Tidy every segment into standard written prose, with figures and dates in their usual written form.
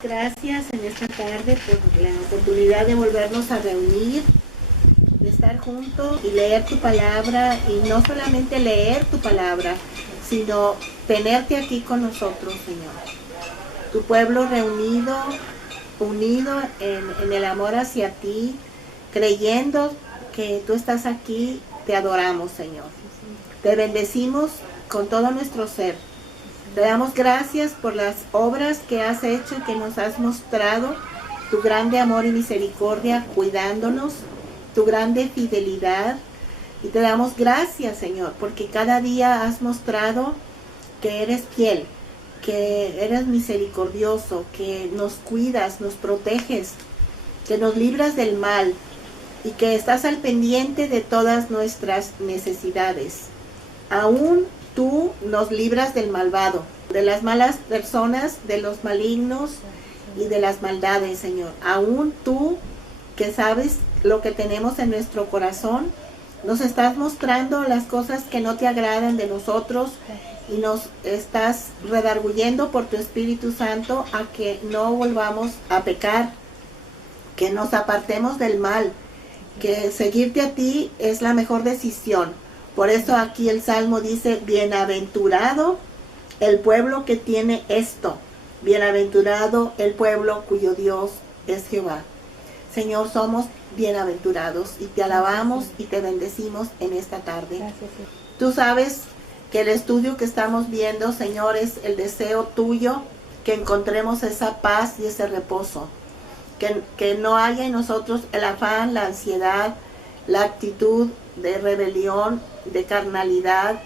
gracias en esta tarde por la oportunidad de volvernos a reunir, de estar juntos y leer tu palabra, y no solamente leer tu palabra, sino tenerte aquí con nosotros, Señor. Tu pueblo reunido, unido en el amor hacia ti, creyendo que tú estás aquí, te adoramos, Señor. Te bendecimos con todo nuestro ser. Te damos gracias por las obras que has hecho y que nos has mostrado, tu grande amor y misericordia cuidándonos, tu grande fidelidad. Y te damos gracias, Señor, porque cada día has mostrado que eres fiel, que eres misericordioso, que nos cuidas, nos proteges, que nos libras del mal y que estás al pendiente de todas nuestras necesidades. Aún tú nos libras del malvado, de las malas personas, de los malignos y de las maldades, Señor. Aún tú, que sabes lo que tenemos en nuestro corazón, nos estás mostrando las cosas que no te agradan de nosotros y nos estás redarguyendo por tu Espíritu Santo a que no volvamos a pecar, que nos apartemos del mal, que seguirte a ti es la mejor decisión. Por eso aquí el Salmo dice, bienaventurado el pueblo que tiene esto, bienaventurado el pueblo cuyo Dios es Jehová. Señor, somos bienaventurados y te alabamos y te bendecimos en esta tarde. Gracias. Tú sabes que el estudio que estamos viendo, Señor, es el deseo tuyo, que encontremos esa paz y ese reposo, que no haya en nosotros el afán, la ansiedad, la actitud de rebelión, de carnalidad,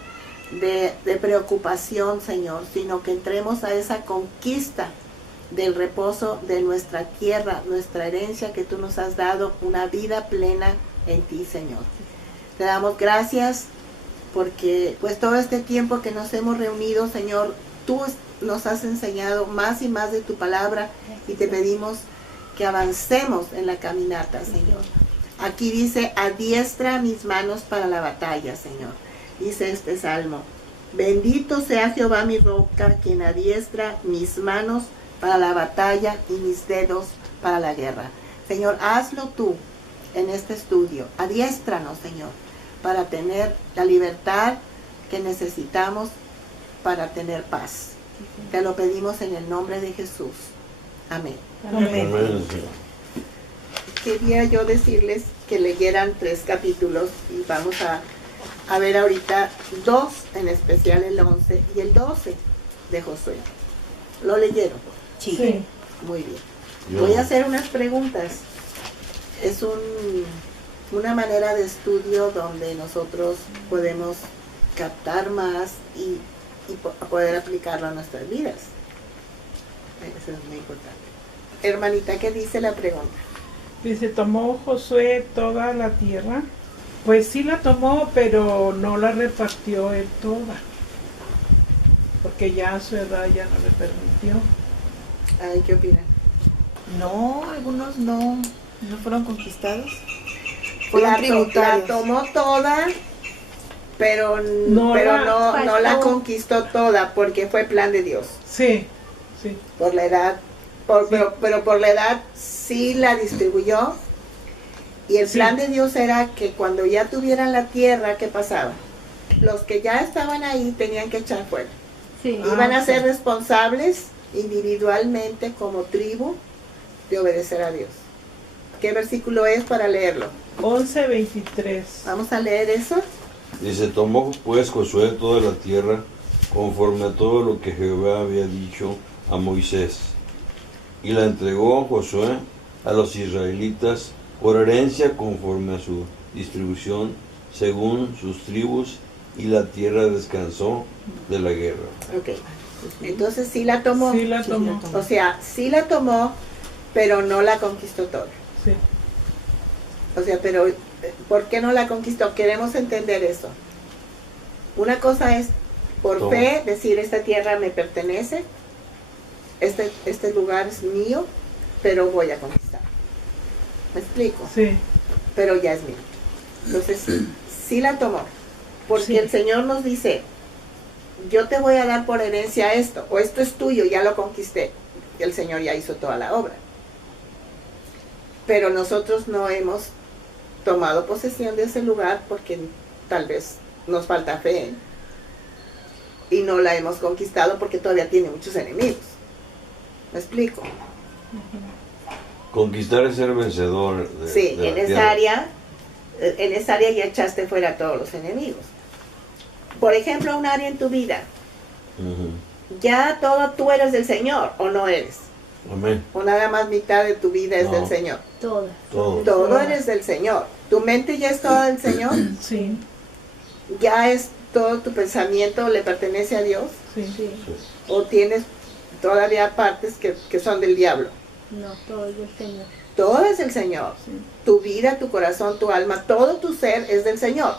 de preocupación, Señor, sino que entremos a esa conquista del reposo de nuestra tierra, nuestra herencia que tú nos has dado, una vida plena en ti, Señor. Te damos gracias porque pues todo este tiempo que nos hemos reunido, Señor, tú nos has enseñado más y más de tu palabra y te pedimos que avancemos en la caminata, Señor. Aquí dice, adiestra mis manos para la batalla, Señor. Dice este salmo, bendito sea Jehová mi roca, quien adiestra mis manos para la batalla y mis dedos para la guerra. Señor, hazlo tú en este estudio. Adiéstranos, Señor, para tener la libertad que necesitamos para tener paz. Te lo pedimos en el nombre de Jesús. Amén. Amén. Amén. Quería yo decirles que leyeran 3 capítulos y vamos a ver ahorita 2, en especial el 11 y el 12 de Josué. ¿Lo leyeron? Sí. Muy bien. Yo. Voy a hacer unas preguntas. Es una manera de estudio donde nosotros podemos captar más y poder aplicarlo a nuestras vidas. Eso es muy importante. Hermanita, ¿qué dice la pregunta? Dice, ¿tomó Josué toda la tierra? Pues sí la tomó, pero no la repartió él toda, porque ya a su edad ya no le permitió. Ay, ¿qué opinan? No, algunos no fueron conquistados. Fueron La tributarios. tomó toda, pero No no la faltó. conquistó toda, porque fue plan de Dios. Sí, sí. Por la edad, pero por la edad sí la distribuyó. Y el Sí. plan de Dios era que cuando ya tuvieran la tierra, ¿qué pasaba? Los que ya estaban ahí tenían que echar fuera. Sí. Iban a sí. ser responsables individualmente como tribu de obedecer a Dios. ¿Qué versículo es para leerlo? 11:23. Vamos a leer eso. Dice, tomó pues Josué toda la tierra conforme a todo lo que Jehová había dicho a Moisés. Y la entregó Josué a los israelitas por herencia conforme a su distribución, según sus tribus, y la tierra descansó de la guerra. Ok. Entonces sí la tomó. Sí la tomó. O sea, sí la tomó, pero no la conquistó toda. Sí. O sea, pero ¿por qué no la conquistó? Queremos entender eso. Una cosa es por Toma. fe decir esta tierra me pertenece, este lugar es mío, pero voy a conquistar. ¿Me explico? Sí. Pero ya es mío. Entonces, sí la tomó. Porque Sí. el Señor nos dice, yo te voy a dar por herencia esto, o esto es tuyo, ya lo conquisté. el Señor ya hizo toda la obra. Pero nosotros no hemos tomado posesión de ese lugar porque tal vez nos falta fe y no la hemos conquistado porque todavía tiene muchos enemigos. ¿Me explico? Conquistar es ser vencedor de, Sí, de en la esa tierra. área, ya echaste fuera a todos los enemigos. Por ejemplo, un área en tu vida, Ujú. ya todo tú eres del Señor o no eres, Amén. o nada más mitad de tu vida es No. del Señor. Todas. Todo. Todo eres del Señor. Tu mente ya es toda del Señor, Sí, ya es todo tu pensamiento le pertenece a Dios, sí. Sí. o tienes todavía partes que son del diablo. No, todo es del Señor. Todo es del Señor. Sí. Tu vida, tu corazón, tu alma, todo tu ser es del Señor.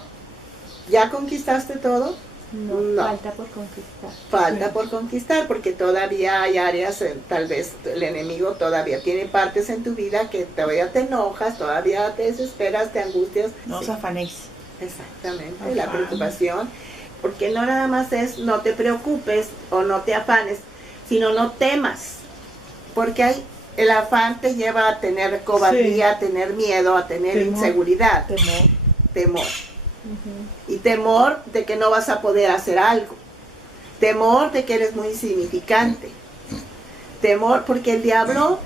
¿Ya conquistaste todo? No, No. falta por conquistar. Falta Sí. por conquistar, porque todavía hay áreas, tal vez el enemigo todavía tiene partes en tu vida que todavía te enojas, todavía te desesperas, te angustias. No os Sí, afanéis. exactamente, la Afán. preocupación. Porque no nada más es no te preocupes o no te afanes, sino no temas. Porque el afán te lleva a tener cobardía, Sí. a tener miedo, a tener Temor. inseguridad, Temor. temor. Ujú. Y temor de que no vas a poder hacer algo. Temor de que eres muy insignificante. Temor porque el diablo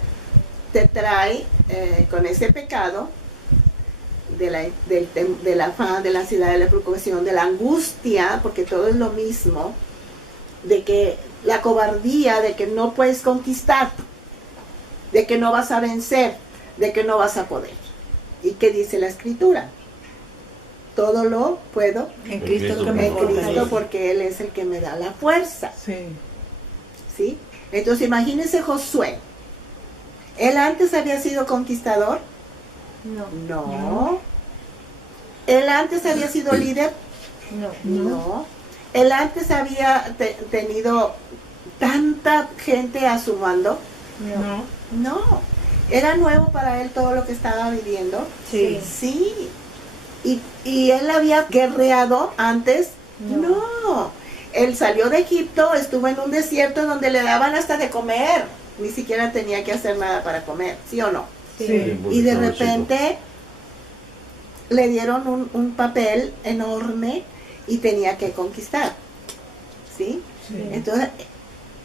te trae con ese pecado del afán, de la ansiedad, de la preocupación, de la angustia, porque todo es lo mismo, de que la cobardía, de que no puedes conquistar, de que no vas a vencer, de que no vas a poder. ¿Y qué dice la Escritura? Todo lo puedo En Cristo Cristo que me me en Cristo fortalece. porque Él es el que me da la fuerza, Sí. ¿sí? Entonces imagínense Josué. ¿Él antes había sido conquistador? No, No. ¿Él antes había sido líder? no. No. ¿Él antes había tenido tanta gente a su mando? No. No. No. ¿Era nuevo para él todo lo que estaba viviendo? Sí. Sí. ¿Y él había guerreado antes? No. No. Él salió de Egipto, estuvo en un desierto donde le daban hasta de comer. Ni siquiera tenía que hacer nada para comer, ¿sí o no? Sí. Sí. porque Y de estaba chico. repente le dieron un papel enorme y tenía que conquistar. ¿Sí? Sí. Entonces,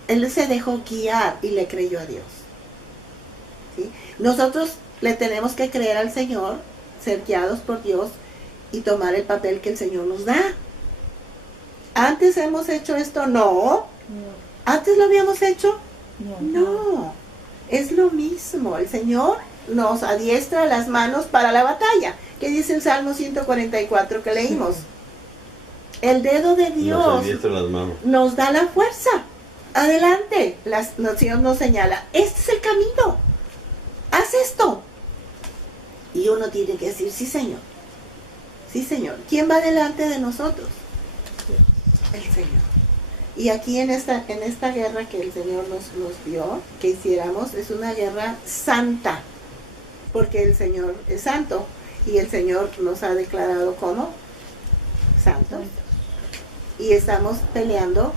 él se dejó guiar y le creyó a Dios. ¿Sí? Nosotros le tenemos que creer al Señor, ser guiados por Dios y tomar el papel que el Señor nos da. ¿Antes hemos hecho esto? No. ¿Antes lo habíamos hecho? No. No. Es lo mismo. El Señor nos adiestra las manos para la batalla. ¿Qué dice el Salmo 144 que leímos? El dedo de Nos Dios adiestra las manos. nos da la fuerza. Adelante. El Señor nos señala, este es el camino. Haz esto. Y uno tiene que decir, sí, Señor. Sí, Señor. ¿Quién va delante de nosotros? El Señor. Y aquí en esta guerra que el Señor nos dio, que hiciéramos, es una guerra santa. Porque el Señor es santo. Y el Señor nos ha declarado como santos. Y estamos peleando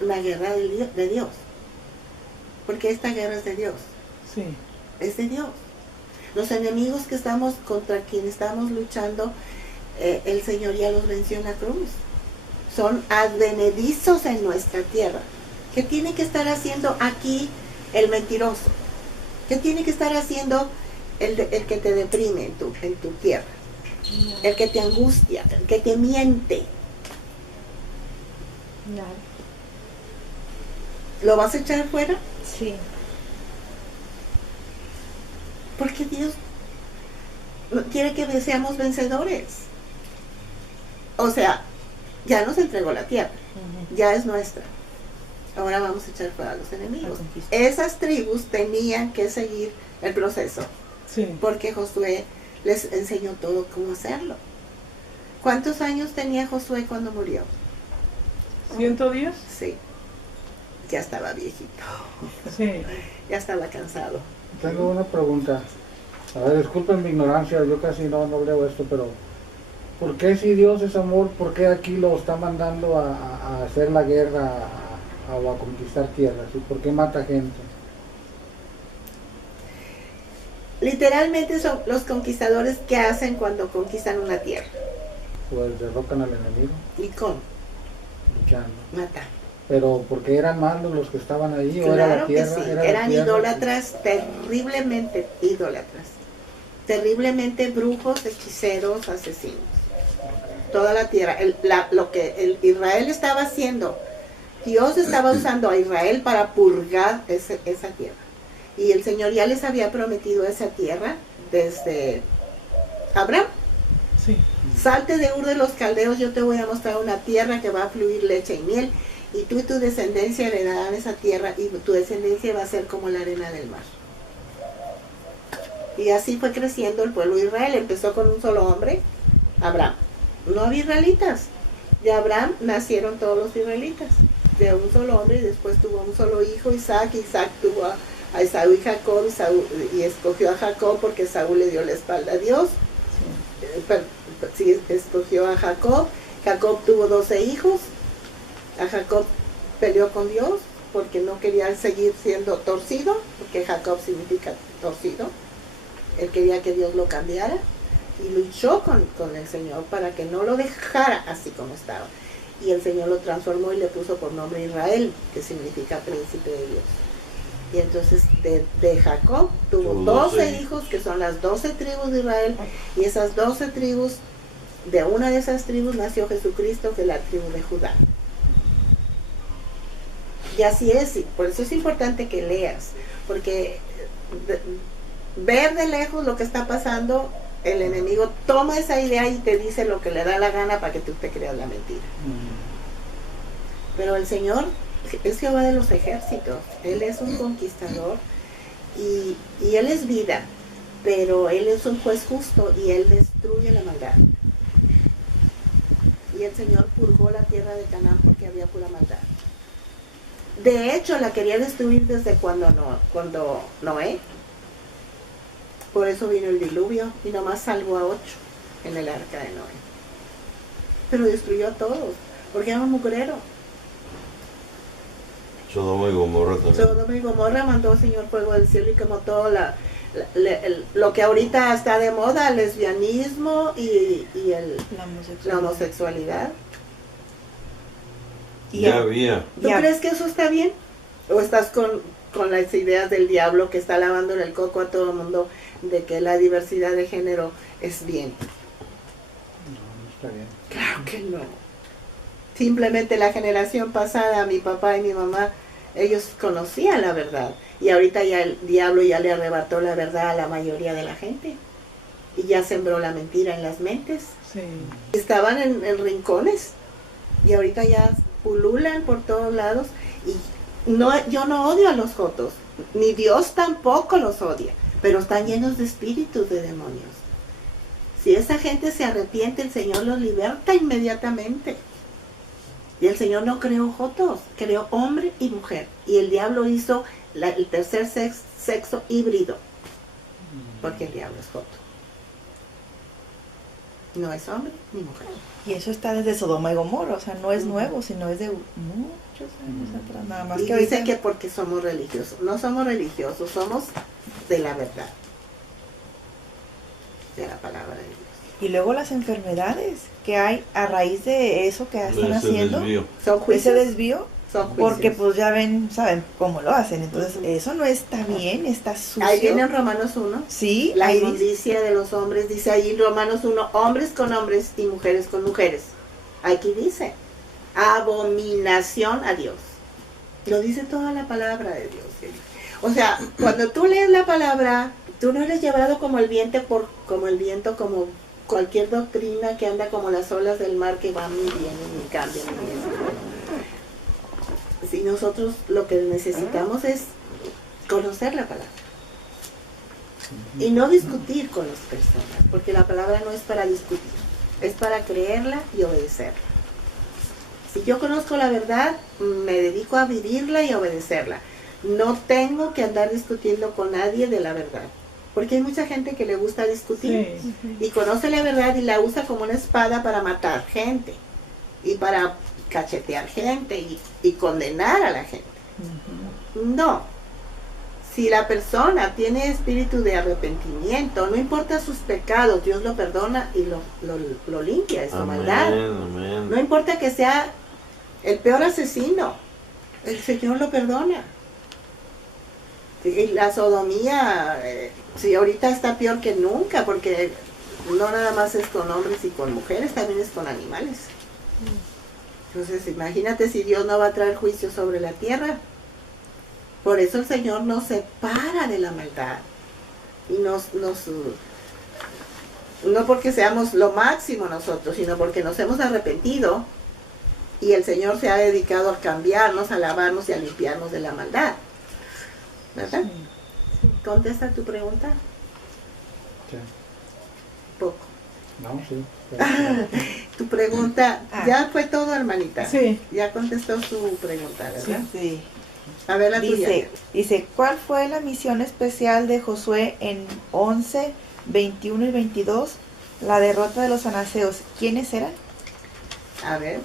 la guerra de Dios. Porque esta guerra es de Dios. Sí. Es de Dios. Los enemigos que estamos contra quien estamos luchando, el Señor ya los venció en la cruz. Son advenedizos en nuestra tierra. ¿Qué tiene que estar haciendo aquí el mentiroso? ¿Qué tiene que estar haciendo el que te deprime en tu tierra? El que te angustia, el que te miente. Nada. ¿Lo vas a echar fuera? Sí. Porque Dios quiere que seamos vencedores. O sea, ya nos entregó la tierra, ya es nuestra. Ahora vamos a echar fuera a los enemigos. Esas tribus tenían que seguir el proceso, Sí. porque Josué les enseñó todo cómo hacerlo. ¿Cuántos años tenía Josué cuando murió? 110. Sí, ya estaba viejito, Sí. ya estaba cansado. Tengo una pregunta. A ver, disculpen mi ignorancia, yo casi no leo esto, pero ¿por qué si Dios es amor, por qué aquí lo está mandando a hacer la guerra a conquistar tierras? ¿Y por qué mata gente? Literalmente son los conquistadores que hacen cuando conquistan una tierra. Pues derrocan al enemigo ¿Y cómo? luchando. Matar. Pero porque eran malos los que estaban ahí, o era la Claro que tierra, sí, era la eran tierra, idólatras, terriblemente idólatras. Terriblemente brujos, hechiceros, asesinos. Toda la tierra, lo que Israel estaba haciendo, Dios estaba usando a Israel para purgar esa tierra. Y el Señor ya les había prometido esa tierra desde Abraham. Sí. Salte de Ur de los Caldeos, yo te voy a mostrar una tierra que va a fluir leche y miel, y tú y tu descendencia heredarán esa tierra, y tu descendencia va a ser como la arena del mar. Y así fue creciendo el pueblo de Israel. Empezó con un solo hombre, Abraham. No había israelitas. De Abraham nacieron todos los israelitas, de un solo hombre, y después tuvo un solo hijo, Isaac. Isaac tuvo a Esaú y Jacob, y escogió a Jacob porque Saúl le dio la espalda a Dios. Sí, escogió a Jacob. Jacob tuvo 12 hijos. A Jacob peleó con Dios porque no quería seguir siendo torcido, porque Jacob significa torcido. Él quería que Dios lo cambiara y luchó con el Señor para que no lo dejara así como estaba. Y el Señor lo transformó y le puso por nombre Israel, que significa príncipe de Dios. Y entonces de Jacob tuvo 12 hijos, que son las 12 tribus de Israel, y esas 12 tribus, de una de esas tribus nació Jesucristo, que es la tribu de Judá. Y así es, y por eso es importante que leas, porque ver de lejos lo que está pasando, el enemigo toma esa idea y te dice lo que le da la gana para que tú te creas la mentira. Pero el Señor es Jehová de los ejércitos, Él es un conquistador y Él es vida, pero Él es un juez justo y Él destruye la maldad. Y el Señor purgó la tierra de Canaán porque había pura maldad. De hecho, la quería destruir desde cuando Noé. Por eso vino el diluvio y nomás salvó a 8 en el arca de Noé. Pero destruyó a todos, porque era un mugrero. Sodoma y Gomorra también. Sodoma y Gomorra mandó el Señor fuego del cielo y quemó todo lo que ahorita está de moda, el lesbianismo y la homosexualidad. Ya había. ¿Tú crees que eso está bien? ¿O estás con las ideas del diablo que está lavando en el coco a todo el mundo de que la diversidad de género es bien? No está bien. Claro que no. Simplemente la generación pasada, mi papá y mi mamá, ellos conocían la verdad. Y ahorita ya el diablo ya le arrebató la verdad a la mayoría de la gente. Y ya sembró la mentira en las mentes. Sí. Estaban en rincones. Y ahorita ya pululan por todos lados. Y yo no odio a los jotos. Ni Dios tampoco los odia. Pero están llenos de espíritus de demonios. Si esa gente se arrepiente, el Señor los liberta inmediatamente. Y el Señor no creó jotos, creó hombre y mujer. Y el diablo hizo el tercer sexo híbrido. Porque el diablo es joto. No es hombre ni mujer. Y eso está desde Sodoma y Gomorra, o sea, no es nuevo, sino es de muchos años atrás, nada más. Y que dice ahorita... que porque somos religiosos. No somos religiosos, somos de la verdad. De la palabra de Dios. Y luego las enfermedades que hay a raíz de eso que están Ese haciendo, desvío. Son ese juicios. desvío, Son juicios. porque pues ya ven, saben cómo lo hacen, entonces eso no está bien, está sucio. Ahí viene en Romanos 1. Sí, La ahí dice, inmundicia de los hombres, dice ahí en Romanos 1, hombres con hombres y mujeres con mujeres. Aquí dice, abominación a Dios. Lo dice toda la palabra de Dios. O sea, cuando tú lees la palabra, tú no eres llevado como el viento, como cualquier doctrina que anda como las olas del mar que van y vienen y cambian. Si nosotros lo que necesitamos es conocer la palabra. Y no discutir con las personas, porque la palabra no es para discutir, es para creerla y obedecerla. Si yo conozco la verdad, me dedico a vivirla y a obedecerla. No tengo que andar discutiendo con nadie de la verdad, porque hay mucha gente que le gusta discutir Sí. y conoce la verdad y la usa como una espada para matar gente y para cachetear gente y condenar a la gente. No. Si la persona tiene espíritu de arrepentimiento, no importa sus pecados, Dios lo perdona y lo limpia de su maldad. Amén. No importa que sea el peor asesino, el Señor lo perdona. Y la sodomía, sí, ahorita está peor que nunca, porque no nada más es con hombres y con mujeres, también es con animales. Entonces, imagínate si Dios no va a traer juicio sobre la tierra. Por eso el Señor nos separa de la maldad. Y no porque seamos lo máximo nosotros, sino porque nos hemos arrepentido y el Señor se ha dedicado a cambiarnos, a lavarnos y a limpiarnos de la maldad. ¿Verdad? Sí. ¿Contesta tu pregunta? Sí. Poco. No, sí. Tu pregunta, ya fue todo, hermanita. Sí. Ya contestó su pregunta, ¿verdad? Sí. A ver la tuya. Dice, ¿cuál fue la misión especial de Josué en 11, 21 y 22? La derrota de los anaseos. ¿Quiénes eran? A ver.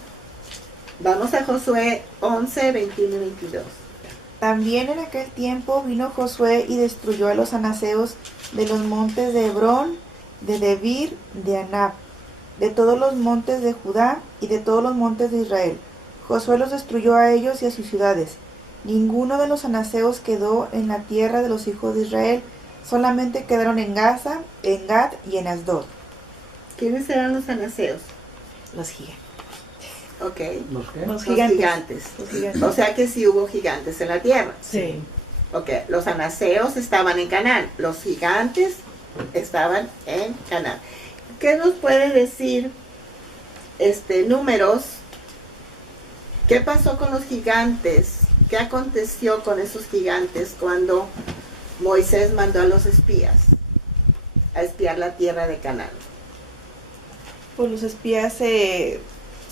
Vamos a Josué 11, 21 y 22. También en aquel tiempo vino Josué y destruyó a los anaseos de los montes de Hebrón, de Debir, de Anab, de todos los montes de Judá y de todos los montes de Israel. Josué los destruyó a ellos y a sus ciudades. Ninguno de los anaseos quedó en la tierra de los hijos de Israel, solamente quedaron en Gaza, en Gad y en Asdod. ¿Quiénes eran los anaseos? Los gigantes. Ok. ¿Los qué? Los Los gigantes. gigantes. Los gigantes. O sea que sí hubo gigantes en la tierra. Sí. Ok, los anaseos estaban en Canaán, los gigantes estaban en Canaán. ¿Qué nos puede decir Números? ¿Qué pasó con los gigantes? ¿Qué aconteció con esos gigantes cuando Moisés mandó a los espías a espiar la tierra de Canaán? Pues los espías se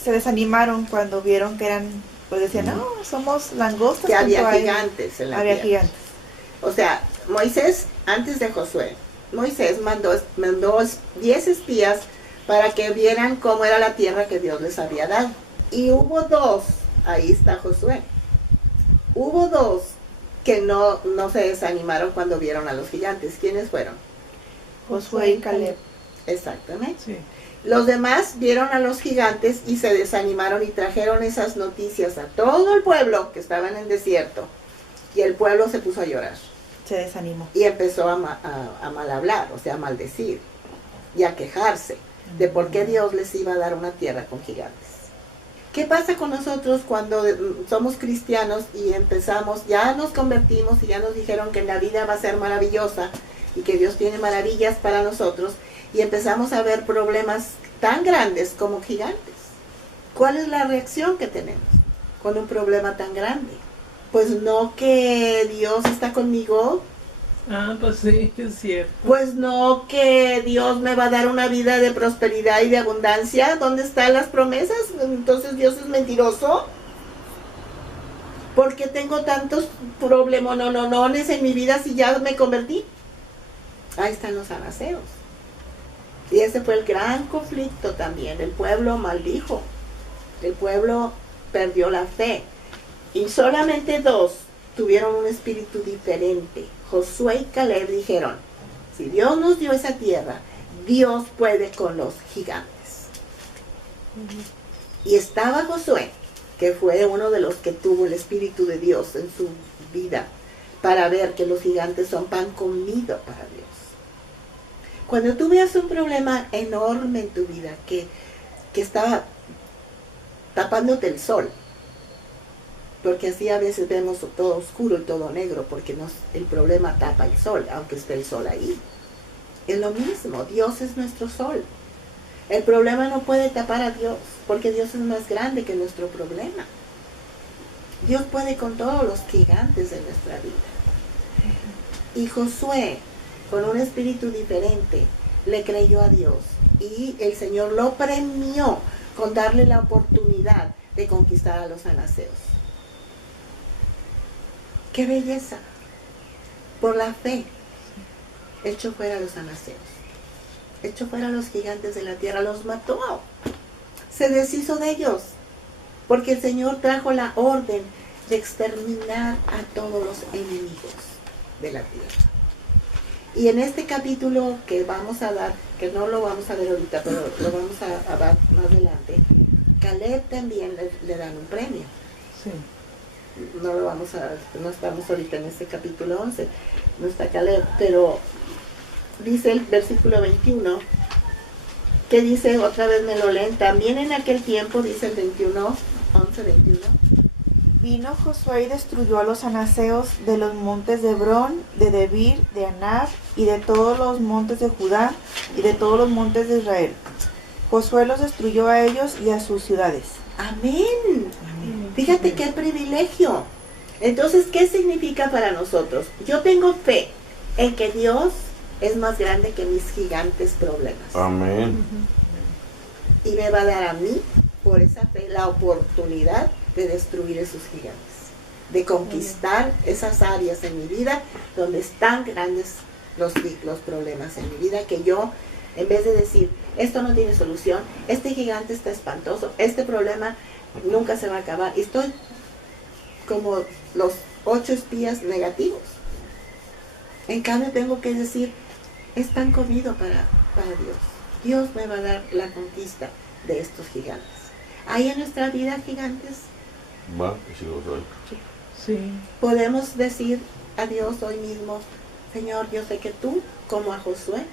desanimaron cuando vieron que eran, pues decían, no, somos langostas. Que había junto a él". gigantes en la Había tierra. gigantes. O sea, Moisés, antes de Josué, Moisés mandó 10 espías para que vieran cómo era la tierra que Dios les había dado. Y hubo 2, ahí está Josué. Hubo 2 que no se desanimaron cuando vieron a los gigantes. ¿Quiénes fueron? Josué y Caleb. Exactamente. Sí. Los demás vieron a los gigantes y se desanimaron y trajeron esas noticias a todo el pueblo que estaba en el desierto. Y el pueblo se puso a llorar. Se desanimó. Y empezó a mal hablar, o sea, a maldecir y a quejarse de por qué Dios les iba a dar una tierra con gigantes. ¿Qué pasa con nosotros cuando somos cristianos y empezamos, ya nos convertimos y ya nos dijeron que la vida va a ser maravillosa y que Dios tiene maravillas para nosotros y empezamos a ver problemas tan grandes como gigantes? ¿Cuál es la reacción que tenemos con un problema tan grande? Pues no que Dios está conmigo, Ah, pues sí, es cierto. pues no que Dios me va a dar una vida de prosperidad y de abundancia. ¿Dónde están las promesas? Entonces Dios es mentiroso. ¿Por qué tengo tantos problemononones en mi vida si ya me convertí? Ahí están los anaseos. Y ese fue el gran conflicto también. El pueblo maldijo. El pueblo perdió la fe. Y solamente 2 tuvieron un espíritu diferente. Josué y Caleb dijeron, si Dios nos dio esa tierra, Dios puede con los gigantes. Y estaba Josué, que fue uno de los que tuvo el espíritu de Dios en su vida, para ver que los gigantes son pan comido para Dios. Cuando tú veas un problema enorme en tu vida, que está tapándote el sol, porque así a veces vemos todo oscuro y todo negro, porque el problema tapa el sol, aunque esté el sol ahí. Es lo mismo, Dios es nuestro sol. El problema no puede tapar a Dios, porque Dios es más grande que nuestro problema. Dios puede con todos los gigantes de nuestra vida. Y Josué, con un espíritu diferente, le creyó a Dios. Y el Señor lo premió con darle la oportunidad de conquistar a los anaseos. ¡Qué belleza! Por la fe, echó fuera a los anaseos. Echó fuera a los gigantes de la tierra, los mató. Se deshizo de ellos. porque el Señor trajo la orden de exterminar a todos los enemigos de la tierra. Y en este capítulo que vamos a dar, que no lo vamos a ver ahorita, pero lo vamos a dar más adelante, Caleb también le dan un premio. Sí. No estamos ahorita en este capítulo 11, no está Caleb, pero dice el versículo 21, que dice, otra vez me lo leen, también en aquel tiempo, dice el 21, 11, 21. Vino Josué y destruyó a los anaseos de los montes de Hebrón, de Debir, de Anab, y de todos los montes de Judá, y de todos los montes de Israel. Josué los destruyó a ellos y a sus ciudades. Amén. Fíjate qué privilegio. Entonces, ¿qué significa para nosotros? Yo tengo fe en que Dios es más grande que mis gigantes problemas. Amén. Y me va a dar a mí, por esa fe, la oportunidad de destruir esos gigantes, de conquistar esas áreas en mi vida donde están grandes los problemas en mi vida, que yo, en vez de decir, esto no tiene solución, este gigante está espantoso, este problema nunca se va a acabar, y estoy como los 8 espías negativos. En cambio tengo que decir, es pan comido para Dios. Dios me va a dar la conquista de estos gigantes. ¿Hay en nuestra vida gigantes? Va, que sí lo soy. Sí. Podemos decir a Dios hoy mismo, Señor, yo sé que tú, como a Josué,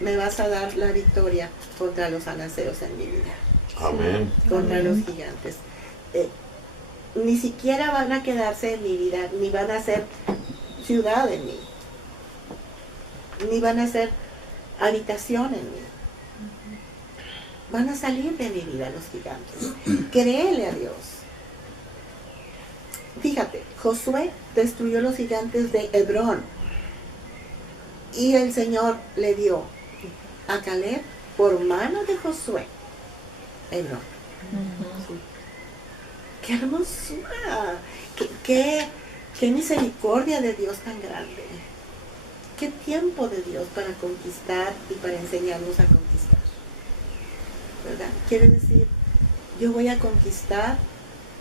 me vas a dar la victoria contra los anaseos en mi vida. Amén. Contra los gigantes. Ni siquiera van a quedarse en mi vida, ni van a ser ciudad en mí, ni van a ser habitación en mí. Van a salir de mi vida los gigantes. Créele a Dios. Fíjate, Josué destruyó los gigantes de Hebrón y el Señor le dio a Caleb por mano de Josué Hebrón. ¡Qué hermosura! ¡Qué misericordia de Dios tan grande! ¡Qué tiempo de Dios para conquistar y para enseñarnos a conquistar! ¿Verdad? Quiere decir, yo voy a conquistar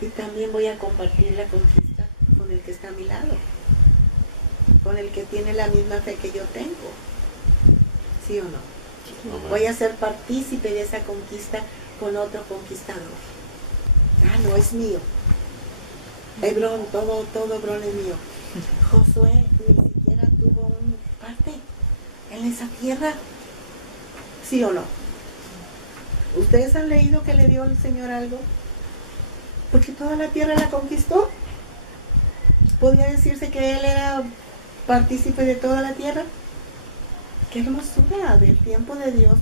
y también voy a compartir la conquista con el que está a mi lado, con el que tiene la misma fe que yo tengo. ¿Sí o no? Amén. Voy a ser partícipe de esa conquista con otro conquistador. Ah, no, es mío. Hebrón, todo Hebrón es mío. Josué ni siquiera tuvo un parte en esa tierra. ¿Sí o no? ¿Ustedes han leído que le dio el Señor algo? Porque toda la tierra la conquistó. ¿Podría decirse que Él era partícipe de toda la tierra? Qué hermosura del tiempo de Dios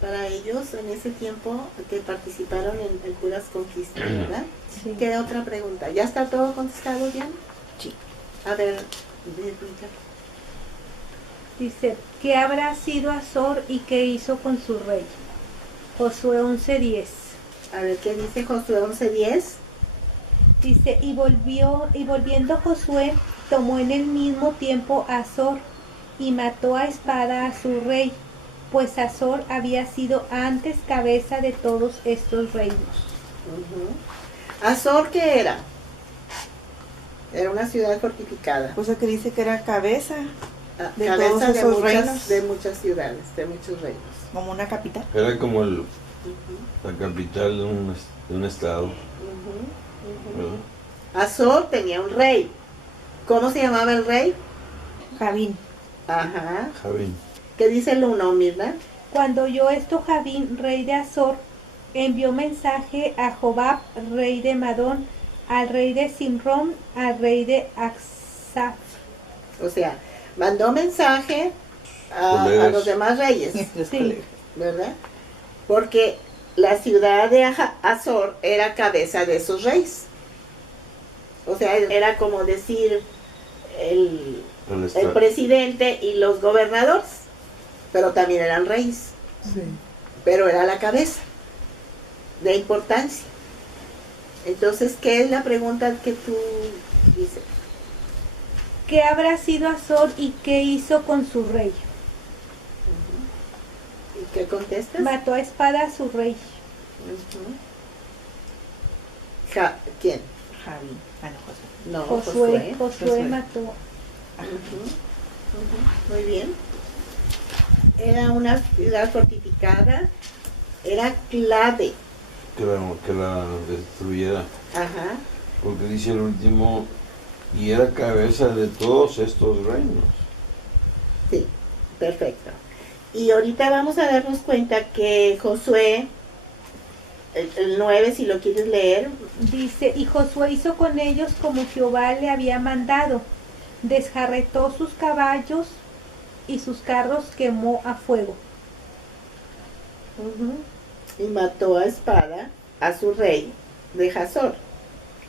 para ellos en ese tiempo que participaron en puras conquistas, ¿verdad? Sí. ¿Qué otra pregunta? ¿Ya está todo contestado, Jan? Sí. A ver, Dice, ¿qué habrá sido Azor y qué hizo con su rey? Josué 11:10. a ver qué dice Josué 11:10. Dice, y volviendo Josué, tomó en el mismo tiempo a Azor y mató a espada a su rey, pues Azor había sido antes cabeza de todos estos reinos. ¿Azor qué era? Era una ciudad fortificada. Cosa que dice que era cabeza, de todos Cabeza de esos reinos. muchas ciudades, de muchos reinos. como una capital. Era como la capital de un estado. ¿Verdad? Azor tenía un rey. ¿Cómo se llamaba el rey? Javín. Ajá. Javín. ¿Qué dice el 1, Mirna? Cuando oyó esto Javín, rey de Azor, envió mensaje a Jobab, rey de Madón, al rey de Simrón, al rey de Aksaf. O sea, mandó mensaje a Colegas. los demás reyes, Sí. ¿verdad? Porque la ciudad de Azor era cabeza de esos reyes. O sea, era como decir el presidente y los gobernadores, pero también eran reyes, Sí. pero era la cabeza de importancia. Entonces, ¿qué es la pregunta que tú dices? ¿Qué habrá sido Azor y qué hizo con su rey? ¿Y qué contestas? Mató a espada a su rey. ¿Quién? Javi. No, Josué. No, Josué Josué. mató. Ujú, ujú, muy bien. Era una ciudad fortificada, era clave. Que la destruyera. Ajá. Porque dice el último, y era cabeza de todos estos reinos. Sí, perfecto. Y ahorita vamos a darnos cuenta que Josué, el 9, si lo quieres leer, Dice, y Josué hizo con ellos como Jehová le había mandado. Desjarretó sus caballos y sus carros quemó a fuego. y mató a espada a su rey de Hazor.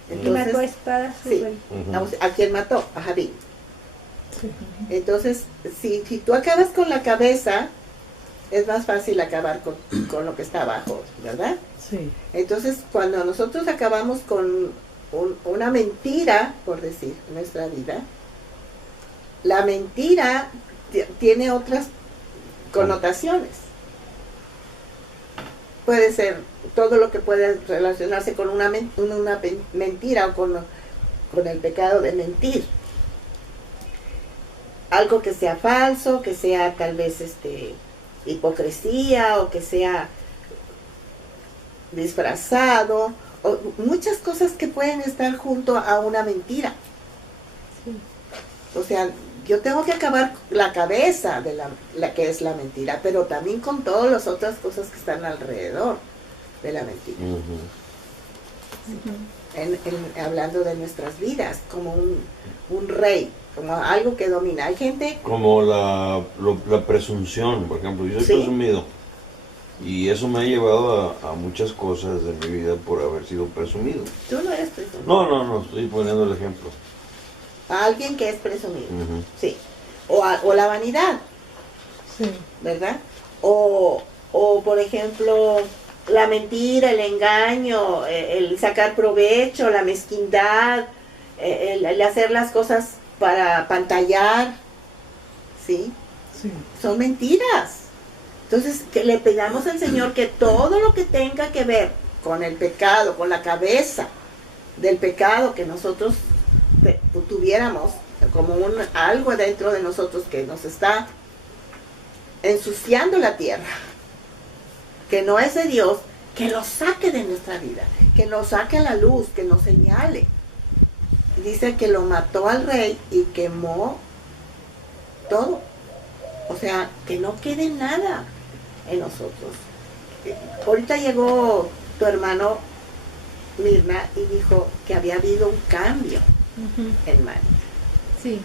Y mató a espada a su sí. rey. ¿A quién mató? A Javín. Entonces, si tú acabas con la cabeza, es más fácil acabar con lo que está abajo, ¿verdad? Sí. Entonces, cuando nosotros acabamos con una mentira, por decir, en nuestra vida, la mentira tiene otras connotaciones. Puede ser todo lo que puede relacionarse con una mentira o con el pecado de mentir. Algo que sea falso, que sea tal vez hipocresía o que sea disfrazado, o muchas cosas que pueden estar junto a una mentira. Sí. O sea, yo tengo que acabar la cabeza de la que es la mentira, pero también con todas las otras cosas que están alrededor de la mentira. Hablando de nuestras vidas, como un rey, como algo que domina. Hay gente... Como la presunción, por ejemplo, yo soy Sí. presumido. Y eso me ha llevado a muchas cosas de mi vida por haber sido presumido. Tú no eres presumido. No, estoy poniendo el ejemplo. A alguien que es presumido, Ujú. sí. O la vanidad, Sí. ¿verdad? O por ejemplo, la mentira, el engaño, el sacar provecho, la mezquindad, el hacer las cosas para pantallar, ¿sí? Sí. Son mentiras. Entonces, que le pedamos al Señor que todo lo que tenga que ver con el pecado, con la cabeza del pecado que nosotros tuviéramos, como algo dentro de nosotros que nos está ensuciando la tierra, que no es de Dios, que lo saque de nuestra vida, que lo saque a la luz, que nos señale. Dice que lo mató al rey y quemó todo. O sea, que no quede nada en nosotros. Ahorita llegó tu hermano Mirna y dijo que había habido un cambio en Manny. Sí.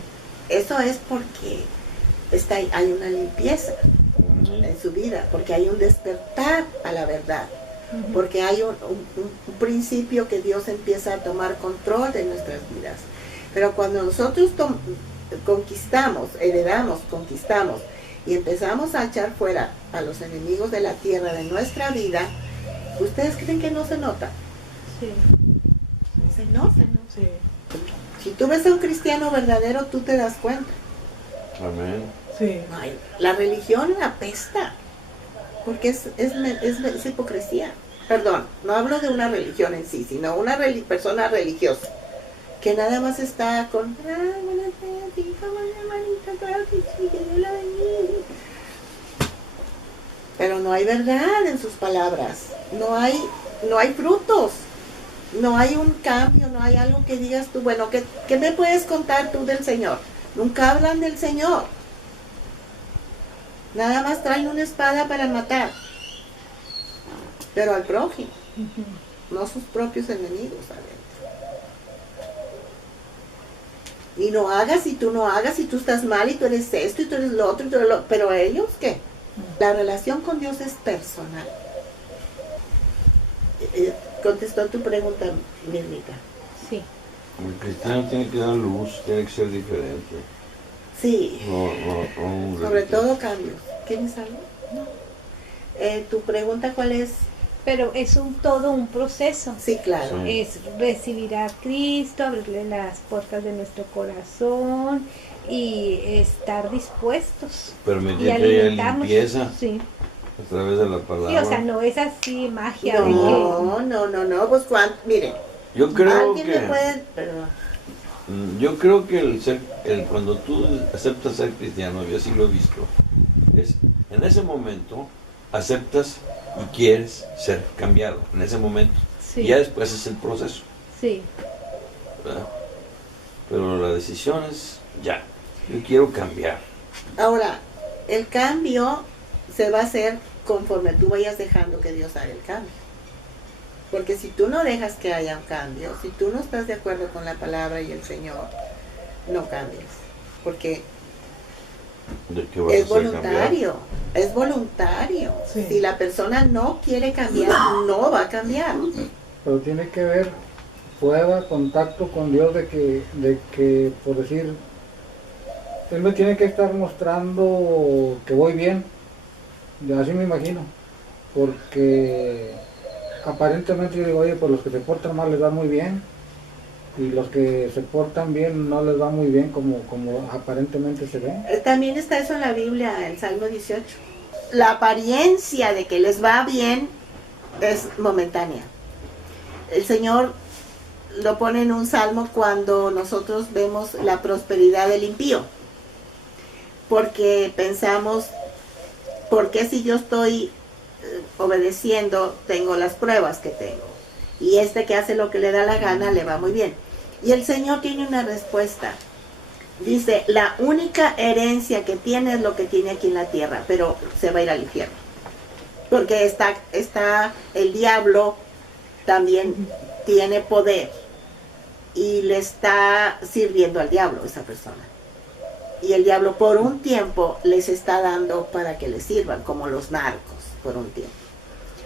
Eso es porque hay una limpieza en su vida, porque hay un despertar a la verdad, porque hay un principio que Dios empieza a tomar control de nuestras vidas. Pero cuando nosotros conquistamos y empezamos a echar fuera a los enemigos de la tierra de nuestra vida, ¿ustedes creen que no se nota? Sí. Se nota. Sí. Si tú ves a un cristiano verdadero, tú te das cuenta. Amén. Sí. Ay, la religión apesta, porque es hipocresía. Perdón, no hablo de una religión en sí, sino una persona religiosa, que nada más está con, buenas tardes, hija, buena hermanita, claro que sí, que Dios la bendiga. Pero no hay verdad en sus palabras, no hay frutos, no hay un cambio, no hay algo que digas tú, bueno, ¿qué me puedes contar tú del Señor? Nunca hablan del Señor. Nada más traen una espada para matar, pero al prójimo, no sus propios enemigos adentro. Y no hagas, y tú no hagas, y tú estás mal, y tú eres esto, y tú eres lo otro, y tú eres lo... Pero ellos, ¿qué? La relación con Dios es personal. Contestó tu pregunta, Mirnita. Sí. El cristiano tiene que dar luz, tiene que ser diferente. Sí, No un sobre religioso. todo cambios. ¿Tienes algo? No. ¿Tu pregunta cuál es? Pero es todo un proceso. Sí, claro. Sí. Es recibir a Cristo, abrirle las puertas de nuestro corazón y estar dispuestos. Permitir Y que haya alimentarnos. limpieza Sí. a través de la Sí, palabra. o sea, no es así magia de que... No. Pues miren, Yo creo ¿Alguien que... me puede...? Perdón. Yo creo que cuando tú aceptas ser cristiano, yo así lo he visto, es en ese momento aceptas y quieres ser cambiado, en ese momento. Sí. Y ya después es el proceso, Sí. ¿verdad? Pero la decisión es ya, yo quiero cambiar. Ahora, el cambio se va a hacer conforme tú vayas dejando que Dios haga el cambio. Porque si tú no dejas que haya un cambio, si tú no estás de acuerdo con la palabra y el Señor, no cambies. Porque ¿De qué vas a es hacer cambiar? voluntario, es voluntario. Sí. Si la persona no quiere cambiar, no va a cambiar. Pero tiene que ver prueba, contacto con Dios de que, por decir, Él me tiene que estar mostrando que voy bien. Yo así me imagino. Porque aparentemente yo digo, oye, pues los que se portan mal les va muy bien. Y los que se portan bien no les va muy bien como aparentemente se ve. También está eso en la Biblia, en Salmo 18. La apariencia de que les va bien es momentánea. El Señor lo pone en un salmo cuando nosotros vemos la prosperidad del impío. Porque pensamos, ¿por qué si yo estoy obedeciendo tengo las pruebas que tengo? Y este que hace lo que le da la gana le va muy bien. Y el Señor tiene una respuesta. Dice, la única herencia que tiene es lo que tiene aquí en la tierra, pero se va a ir al infierno. Porque está el diablo también tiene poder y le está sirviendo al diablo esa persona. Y el diablo por un tiempo les está dando para que les sirvan, como los narcos, por un tiempo.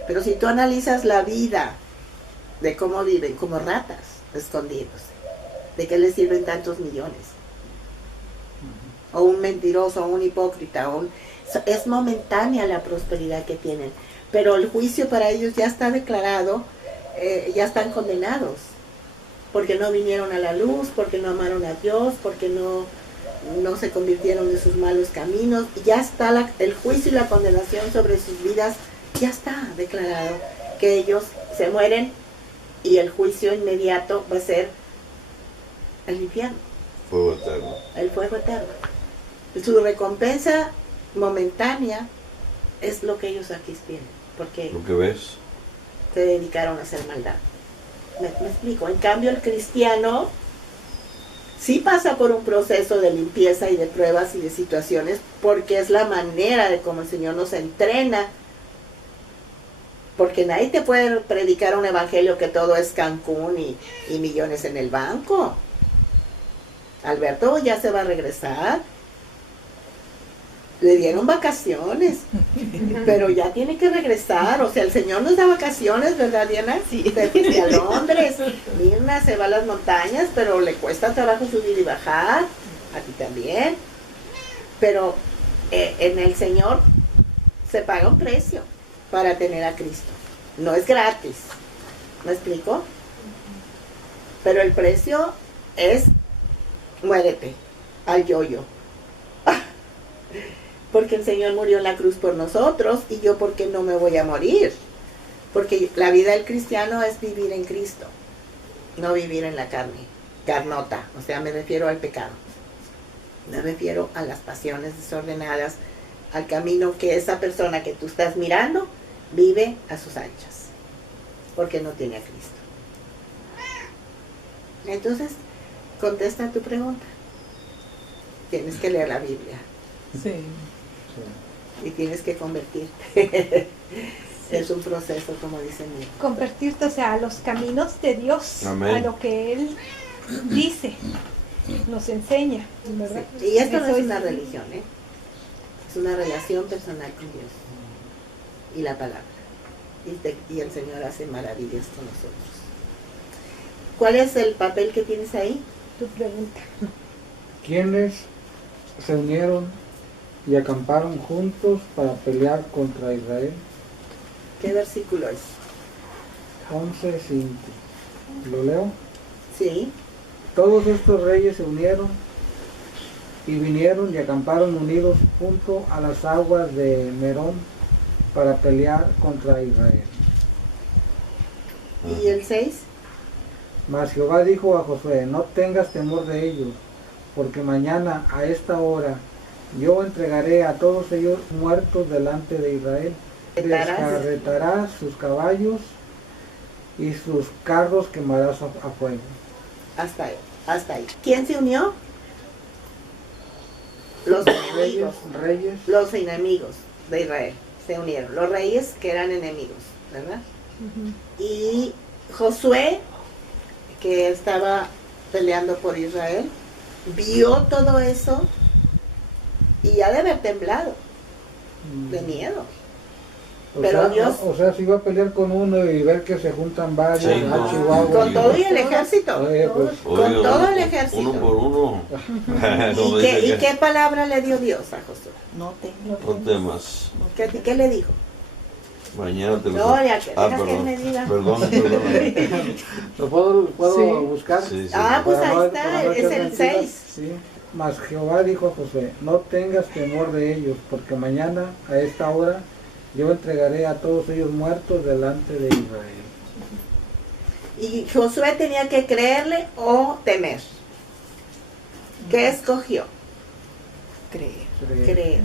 Pero si tú analizas la vida de cómo viven, como ratas, escondidos, ¿de qué les sirven tantos millones? O un mentiroso, o un hipócrita, es momentánea la prosperidad que tienen, pero el juicio para ellos ya está declarado, ya están condenados, porque no vinieron a la luz, porque no amaron a Dios, porque no se convirtieron en sus malos caminos, y ya está el juicio y la condenación sobre sus vidas, ya está declarado, que ellos se mueren y el juicio inmediato va a ser el infierno, Fuego eterno. el fuego eterno. Su recompensa momentánea es lo que ellos aquí tienen, porque Lo que ves. se dedicaron a hacer maldad. ¿Me explico? En cambio, el cristiano sí pasa por un proceso de limpieza y de pruebas y de situaciones, porque es la manera de cómo el Señor nos entrena. Porque nadie te puede predicar un evangelio que todo es Cancún y millones en el banco. Alberto ya se va a regresar. Le dieron vacaciones, pero ya tiene que regresar. O sea, el Señor nos da vacaciones, ¿verdad, Diana? Sí. Se fue a Londres, Mirna se va a las montañas, pero le cuesta trabajo subir y bajar. A ti también. Pero en el Señor se paga un precio para tener a Cristo. No es gratis. ¿Me explico? Pero el precio es muérete al yo-yo. Porque el Señor murió en la cruz por nosotros y yo ¿por qué no me voy a morir? Porque la vida del cristiano es vivir en Cristo, no vivir en la carne, carnota, o sea, me refiero al pecado. Me refiero a las pasiones desordenadas, al camino que esa persona que tú estás mirando vive a sus anchas, porque no tiene a Cristo. Entonces, contesta tu pregunta. Tienes que leer la Biblia. Sí. Y tienes que convertirte. Es un proceso, como dice Mira. Convertirte, o sea, a los caminos de Dios, Amén. a lo que Él dice, nos enseña, ¿verdad? Sí. Y esto no Eso es una religión, ¿eh? Es una relación personal con Dios y la palabra. Y el Señor hace maravillas con nosotros. ¿Cuál es el papel que tienes ahí? Tu pregunta. ¿Quiénes se unieron y acamparon juntos para pelear contra Israel? ¿Qué versículo es? 11:5. ¿Lo leo? Sí. Todos estos reyes se unieron y vinieron y acamparon unidos junto a las aguas de Merón para pelear contra Israel. ¿Y el 6? Mas Jehová dijo a Josué, no tengas temor de ellos, porque mañana a esta hora yo entregaré a todos ellos muertos delante de Israel. Descarretarás sus caballos y sus carros quemarás a fuego. Hasta ahí, hasta ahí. ¿Quién se unió? Los enemigos. Reyes. Los enemigos de Israel se unieron. Los reyes que eran enemigos, ¿verdad? Y Josué, que estaba peleando por Israel, vio todo eso y ha de haber temblado de miedo. Pero Dios, o sea, si iba a pelear con uno y ver que se juntan varios, Sí, a Chihuahua, con todo y el ejército, pues, con todo el ejército. Uno por uno. ¿Y qué palabra le dio Dios a Josué? No te. No temas. ¿Qué le dijo? Mañana te No, ya que deja que perdón. él me diga. Perdón. ¿lo puedo Sí. buscar? Sí, sí. Ah, pues Para ahí no- está, para no es echar el mentiras, 6. sí. Mas Jehová dijo a Josué, no tengas temor de ellos, porque mañana a esta hora yo entregaré a todos ellos muertos delante de Israel. Y Josué tenía que creerle o temer. ¿Qué escogió? Creer. Creer.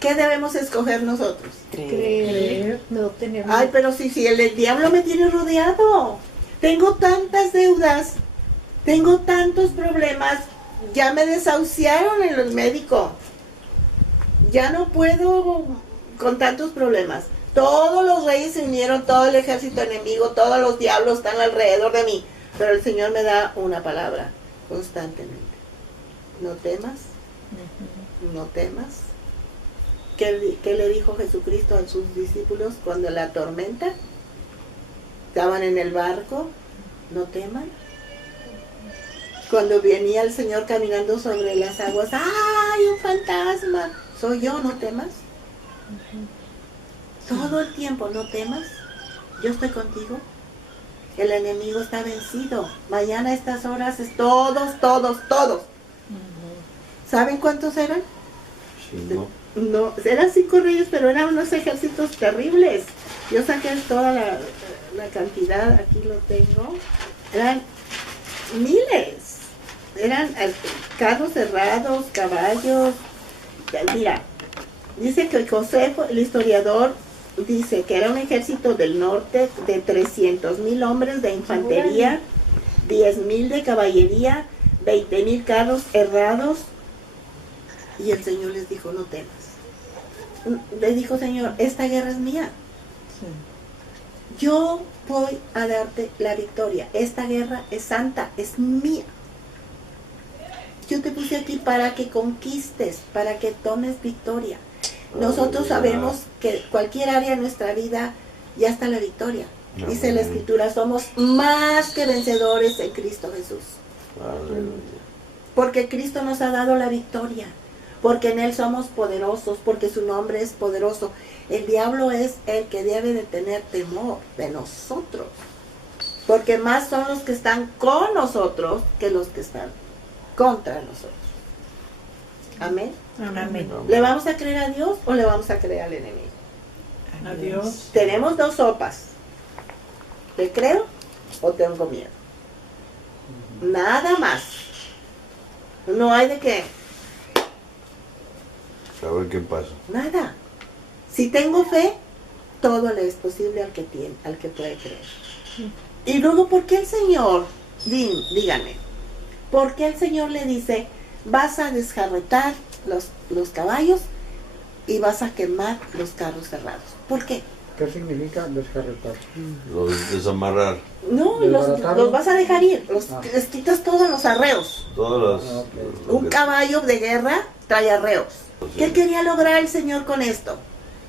¿Qué debemos escoger nosotros? Creer, no tener Ay, pero si el diablo me tiene rodeado. Tengo tantas deudas, tengo tantos problemas, ya me desahuciaron en el médico. Ya no puedo con tantos problemas. Todos los reyes se unieron, todo el ejército enemigo, todos los diablos están alrededor de mí. Pero el Señor me da una palabra constantemente. No temas, no temas. ¿Qué le dijo Jesucristo a sus discípulos cuando la tormenta? Estaban en el barco, no teman. Cuando venía el Señor caminando sobre las aguas, ¡ay, un fantasma! Soy yo, no temas. Todo el tiempo, no temas. Yo estoy contigo. El enemigo está vencido. Mañana a estas horas es todos. ¿Saben cuántos eran? Sí, no. No, eran 5 reyes, pero eran unos ejércitos terribles. Yo saqué toda la cantidad, aquí lo tengo. Eran miles. Eran carros cerrados, caballos. Mira, dice que José, el historiador, dice que era un ejército del norte de 300,000 hombres de infantería, 10,000 de caballería, 20,000 carros herrados. Y el Señor les dijo, no temas. Les dijo, Señor, esta guerra es mía. Yo voy a darte la victoria. Esta guerra es santa, es mía. Yo te puse aquí para que conquistes, para que tomes victoria. Nosotros sabemos que cualquier área de nuestra vida ya está la victoria. Dice la Escritura, somos más que vencedores en Cristo Jesús. Aleluya. Porque Cristo nos ha dado la victoria. Porque en Él somos poderosos, porque su nombre es poderoso. El diablo es el que debe de tener temor de nosotros. Porque más son los que están con nosotros que los que están contra nosotros. Amén. Amén. ¿Le vamos a creer a Dios o le vamos a creer al enemigo? Adiós. Tenemos dos sopas. ¿Te creo o tengo miedo? Nada más. No hay de qué. A ver qué pasa. Nada. Si tengo fe, todo le es posible al que puede creer. Y luego, ¿por qué el Señor, díganme, por qué el Señor le dice, vas a desjarretar los caballos y vas a quemar los carros cerrados? ¿Por qué? ¿Qué significa descarretar? Lo de desamarrar. No, ¿Desbaratarlo? los vas a dejar ir, Ah. les quitas todos los arreos. Todas las... Ah, ok. lo Un que- caballo de guerra trae arreos. Sí. ¿Qué quería lograr el Señor con esto?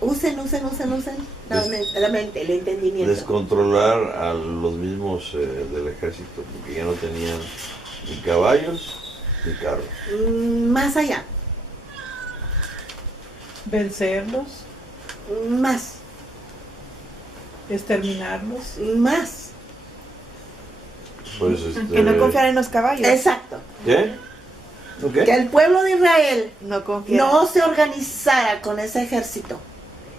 Usen la mente, el entendimiento. Descontrolar a los mismos del ejército, porque ya no tenían ni caballos ni carros. Más allá, Vencerlos, más, exterminarlos. más. Pues, Que no confiar en los caballos. Exacto. ¿Qué? ¿Qué? Que el pueblo de Israel No confiar. no se organizara con ese ejército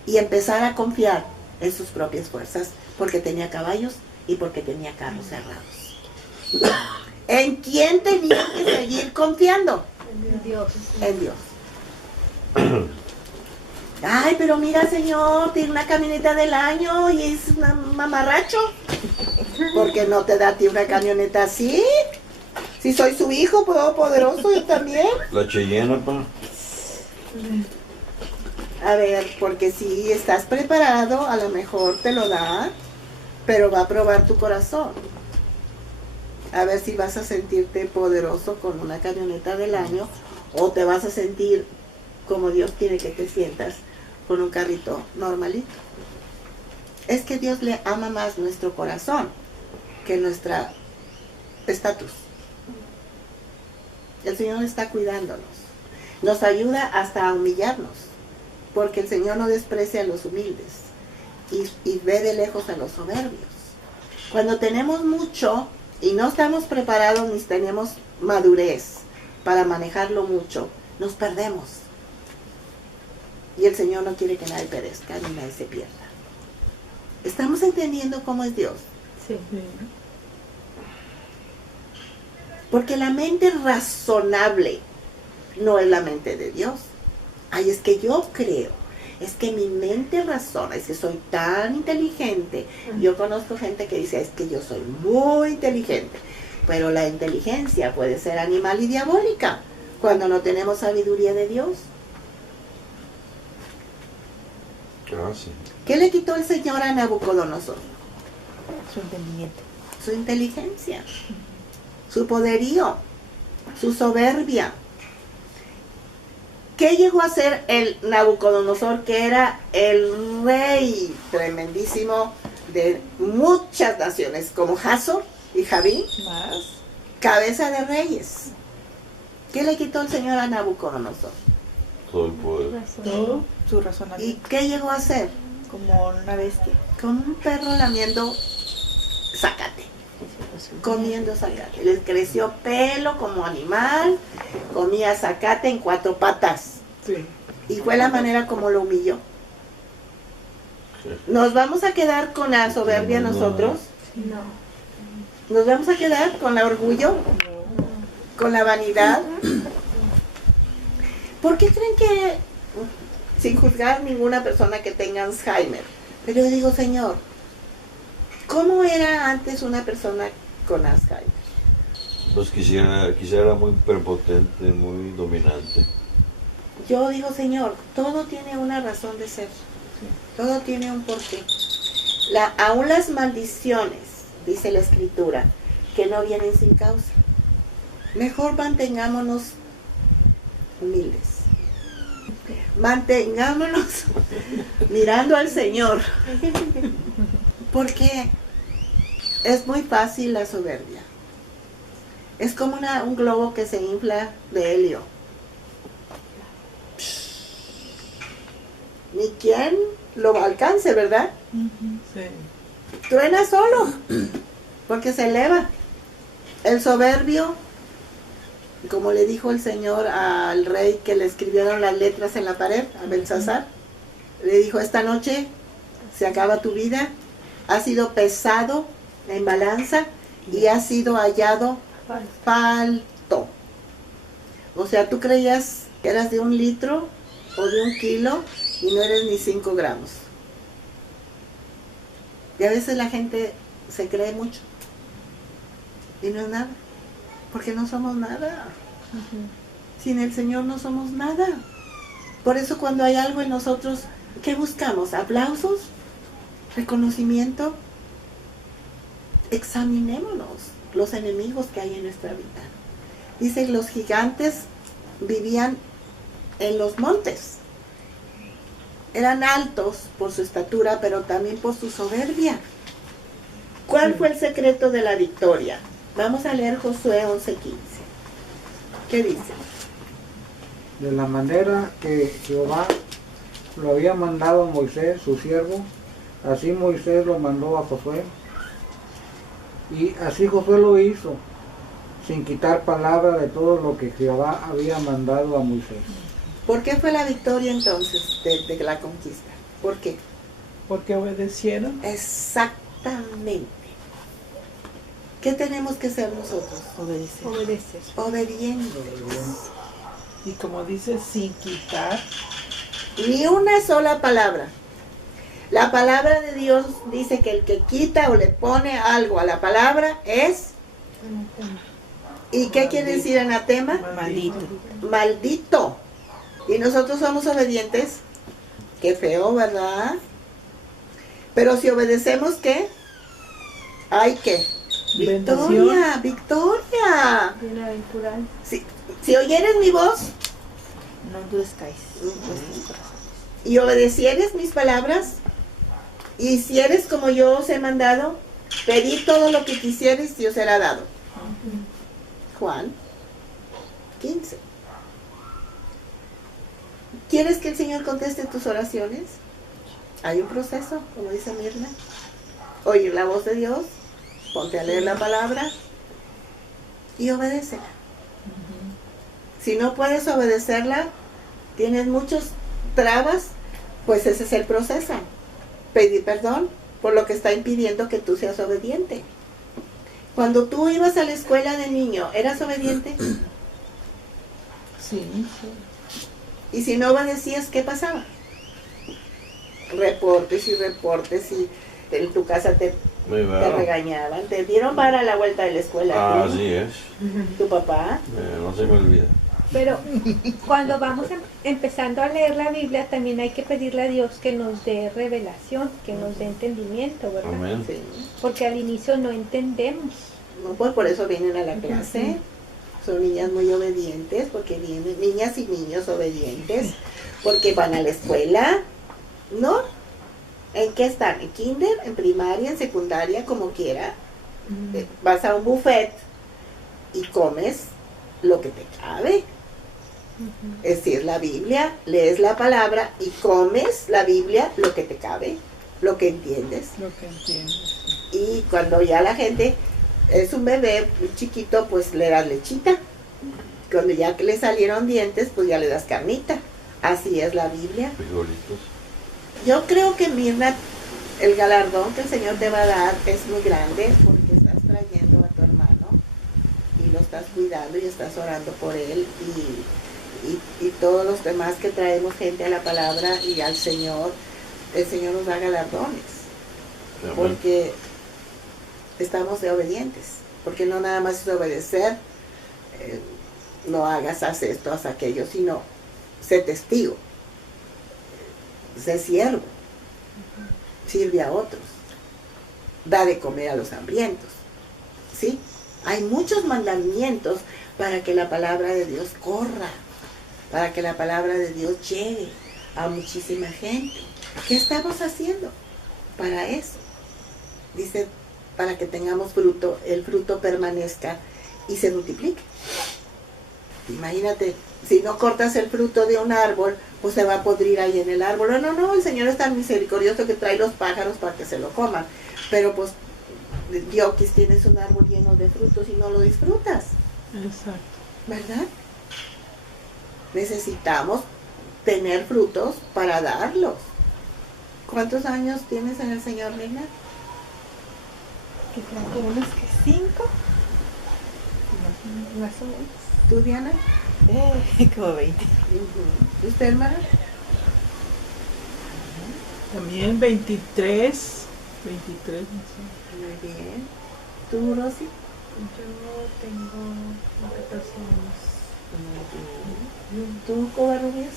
y empezara a confiar en sus propias fuerzas, porque tenía caballos y porque tenía carros cerrados. ¿En quién tenía que seguir confiando? Dios. En Dios. Ay, pero mira, señor, tiene una camioneta del año y es un mamarracho. ¿Por qué no te da a ti una camioneta así? Si soy su hijo, poderoso, yo también. La Cheyenne, pa. A ver, porque si estás preparado, a lo mejor te lo da, pero va a probar tu corazón. A ver si vas a sentirte poderoso con una camioneta del año o te vas a sentir como Dios quiere que te sientas con un carrito normalito. Es que Dios le ama más nuestro corazón que nuestra estatus. El Señor está cuidándonos. Nos ayuda hasta a humillarnos, porque el Señor no desprecia a los humildes y ve de lejos a los soberbios. Cuando tenemos mucho y no estamos preparados ni tenemos madurez para manejarlo mucho, nos perdemos. Y el Señor no quiere que nadie perezca ni nadie se pierda. ¿Estamos entendiendo cómo es Dios? Sí. Porque la mente razonable no es la mente de Dios. Ay, es que yo creo, es que mi mente razona, es que soy tan inteligente. Yo conozco gente que dice, es que yo soy muy inteligente. Pero la inteligencia puede ser animal y diabólica cuando no tenemos sabiduría de Dios. Ah, sí. ¿Qué le quitó el Señor a Nabucodonosor? Su entendimiento. Su inteligencia, su poderío, su soberbia. ¿Qué llegó a ser el Nabucodonosor, que era el rey tremendísimo de muchas naciones, como Hazor y Javín, Más. cabeza de reyes? ¿Qué le quitó el Señor a Nabucodonosor? Todo el poder. Todo. Su ¿Y razonamiento. qué llegó a ser? Como una bestia. Como un perro lamiendo zacate, comiendo zacate. Les creció pelo como animal, comía zacate en 4 patas. Sí. Y fue la manera como lo humilló. ¿Nos vamos a quedar con la soberbia nosotros? No. ¿Nos vamos a quedar con el orgullo? ¿Con la vanidad? ¿Por qué creen que, sin juzgar ninguna persona que tenga Alzheimer, pero yo digo, Señor, ¿cómo era antes una persona con Alzheimer? Pues quizá era muy prepotente, muy dominante. Yo digo, Señor, todo tiene una razón de ser. Todo tiene un porqué. Aún las maldiciones, dice la Escritura, que no vienen sin causa. Mejor mantengámonos humildes. Mantengámonos mirando al Señor. Porque es muy fácil la soberbia. Es como un globo que se infla de helio. Ni quien lo alcance, ¿verdad? Sí. Truena solo, porque se eleva. El soberbio, como le dijo el Señor al rey que le escribieron las letras en la pared, a Belsasar, le dijo, esta noche se acaba tu vida, has sido pesado en balanza y has sido hallado falto. O sea, tú creías que eras de 1 litro o de 1 kilo y no eres ni 5 gramos. Y a veces la gente se cree mucho y no es nada, porque no somos nada. Sin el Señor no somos nada. Por eso cuando hay algo en nosotros, ¿qué buscamos? ¿Aplausos? ¿Reconocimiento? Examinémonos los enemigos que hay en nuestra vida. Dice, los gigantes vivían en los montes. Eran altos por su estatura, pero también por su soberbia. ¿Cuál fue el secreto de la victoria? Vamos a leer Josué 11:15. ¿Qué dice? De la manera que Jehová lo había mandado a Moisés, su siervo, así Moisés lo mandó a Josué. Y así Josué lo hizo, sin quitar palabra de todo lo que Jehová había mandado a Moisés. ¿Por qué fue la victoria entonces de la conquista? ¿Por qué? Porque obedecieron. Exactamente. ¿Qué tenemos que ser nosotros? Obedecer. Obedecer. Obedientes. Y como dice, sin quitar. Ni una sola palabra. La palabra de Dios dice que el que quita o le pone algo a la palabra es... ¿Y qué quiere decir anatema? Maldito. Maldito. Y nosotros somos obedientes. Qué feo, ¿verdad? Pero si obedecemos, ¿qué? ¿Hay qué? Bendición. Victoria, victoria. Bienaventurado. Si oyeres mi voz No endurezcáis vuestros corazones. y obedecieres mis palabras, y si eres como yo os he mandado, pedid todo lo que quisieres y os será dado. Juan 15. ¿Quieres que el Señor conteste tus oraciones? Hay un proceso, como dice Mirna. Oír la voz de Dios, ponte a leer la palabra y obedécela. Si no puedes obedecerla, tienes muchos trabas, pues ese es el proceso. Pedir perdón por lo que está impidiendo que tú seas obediente. Cuando tú ibas a la escuela de niño, ¿eras obediente? Sí. Y si no obedecías, ¿qué pasaba? Reportes y reportes, y en tu casa te regañaban, te dieron para la vuelta de la escuela. Así es. Tu papá. No se me olvida. Pero cuando vamos empezando a leer la Biblia, también hay que pedirle a Dios que nos dé revelación, que nos dé entendimiento, ¿verdad? Amén. Sí. Porque al inicio no entendemos. No, pues por eso vienen a la clase. Son niñas muy obedientes, porque vienen niñas y niños obedientes, porque van a la escuela, ¿no? ¿En qué están? ¿En kinder, en primaria, en secundaria, como quiera? Vas a un buffet y comes lo que te cabe. Es decir, la Biblia, lees la palabra y comes la Biblia lo que te cabe, lo que entiendes. Lo que entiendes. Y cuando ya la gente es un bebé chiquito, pues le das lechita. Cuando ya que le salieron dientes, pues ya le das carnita. Así es la Biblia. Frijolitos. Yo creo que, Mirna, el galardón que el Señor te va a dar es muy grande, porque estás trayendo a tu hermano y lo estás cuidando y estás orando por él, y todos los demás que traemos gente a la palabra y al Señor, el Señor nos da galardones, Amén. porque estamos de obedientes, porque no nada más es obedecer, no hagas, haz esto, haz aquello, sino sé testigo, sé siervo, sirve a otros, da de comer a los hambrientos, ¿sí? Hay muchos mandamientos para que la palabra de Dios corra, para que la palabra de Dios llegue a muchísima gente. ¿Qué estamos haciendo para eso? Dice, para que tengamos fruto, el fruto permanezca y se multiplique. Imagínate, si no cortas el fruto de un árbol, pues se va a podrir ahí en el árbol. No, el Señor es tan misericordioso que trae los pájaros para que se lo coman. Pero pues, Diokis, tienes un árbol lleno de frutos y no lo disfrutas, Exacto. ¿verdad? Necesitamos tener frutos para darlos. ¿Cuántos años tienes en el Señor, Reina? Que trae unos que 5, más o menos. ¿Tú, Diana? Como 20. ¿Usted, hermana? También 23. 23, no sé. Muy bien. ¿Tú, Rosy? Yo tengo 14 años. ¿Tú, Covarrubias?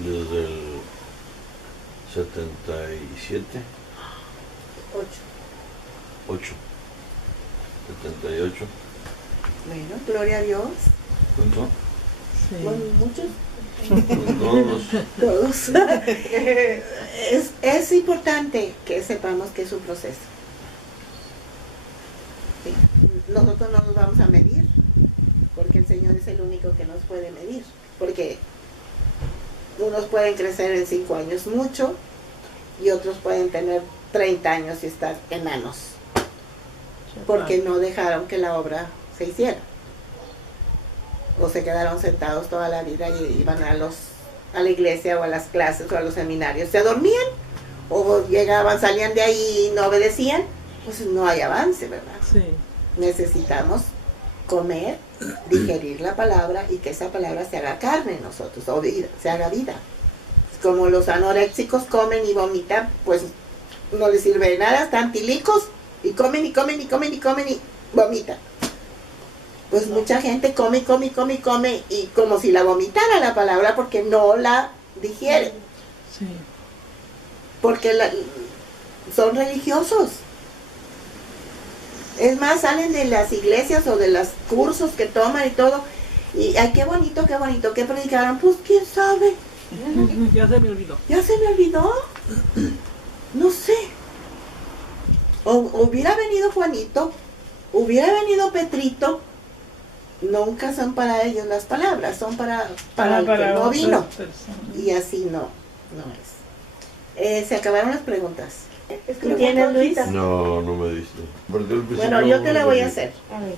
Desde el 77, 8. 78. Bueno, gloria a Dios. ¿Cuánto? Sí. Bueno, muchos. Todos. Todos. Es importante que sepamos que es un proceso. Sí. Nosotros no nos vamos a medir, porque el Señor es el único que nos puede medir. Porque unos pueden crecer en 5 años mucho, y otros pueden tener 30 años y estar enanos, porque no dejaron que la obra se hiciera. O se quedaron sentados toda la vida y iban a la iglesia o a las clases o a los seminarios, se dormían, o llegaban, salían de ahí y no obedecían, pues no hay avance, ¿verdad? Sí. Necesitamos comer, digerir la palabra y que esa palabra se haga carne en nosotros, o vida, se haga vida. Como los anoréxicos comen y vomitan, pues no les sirve de nada, están tilicos y comen y comen y comen y comen y vomitan. Pues mucha gente come y come y come y come y como si la vomitara la palabra porque no la digiere, Sí. porque son religiosos. Es más, salen de las iglesias o de los cursos que toman y todo, y ay, qué bonito, ¿qué predicaron? Pues quién sabe, Ya se me olvidó. ya se me olvidó, no sé. O hubiera venido Juanito, hubiera venido Petrito, nunca son para ellos las palabras, son para el que no otras vino, personas. y así no es. Se acabaron las preguntas. ¿Tú Pregunta, tienes, Luis? Lupita. No, no me diste. Bueno, yo te la voy a hacer. A ver.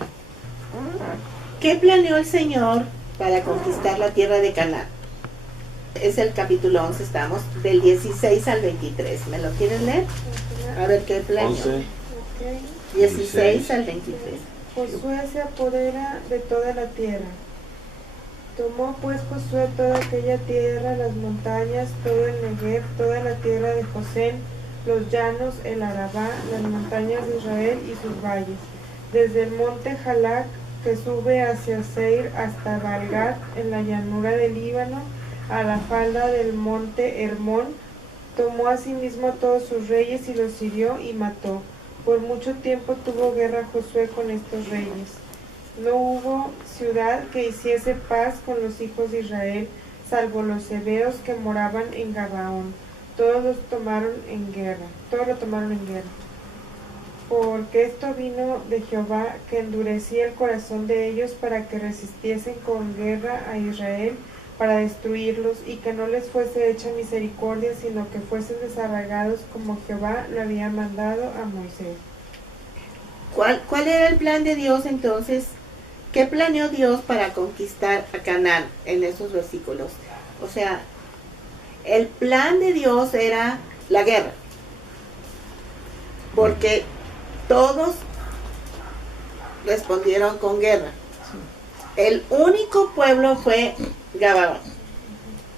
¿Qué planeó el Señor para conquistar la tierra de Canaán? Es el capítulo 11, estamos, del 16 al 23. ¿Me lo quieres leer? A ver qué planeó. 11, 16 al 23. Josué se apodera de toda la tierra. Tomó pues Josué toda aquella tierra, las montañas, todo el Negev, toda la tierra de Josén, los llanos, el Arabá, las montañas de Israel y sus valles, desde el monte Jalac, que sube hacia Seir, hasta Balgat, en la llanura del Líbano, a la falda del monte Hermón. Tomó asimismo a todos sus reyes y los hirió y mató. Por mucho tiempo tuvo guerra Josué con estos reyes. No hubo ciudad que hiciese paz con los hijos de Israel, salvo los hebeos que moraban en Gabaón. Todos lo tomaron en guerra. Porque esto vino de Jehová, que endurecía el corazón de ellos para que resistiesen con guerra a Israel, para destruirlos, y que no les fuese hecha misericordia, sino que fuesen desarraigados como Jehová lo había mandado a Moisés. ¿Cuál era el plan de Dios entonces? ¿Qué planeó Dios para conquistar a Canaán en esos versículos? O sea, el plan de Dios era la guerra. Porque todos respondieron con guerra. El único pueblo fue Gabaón.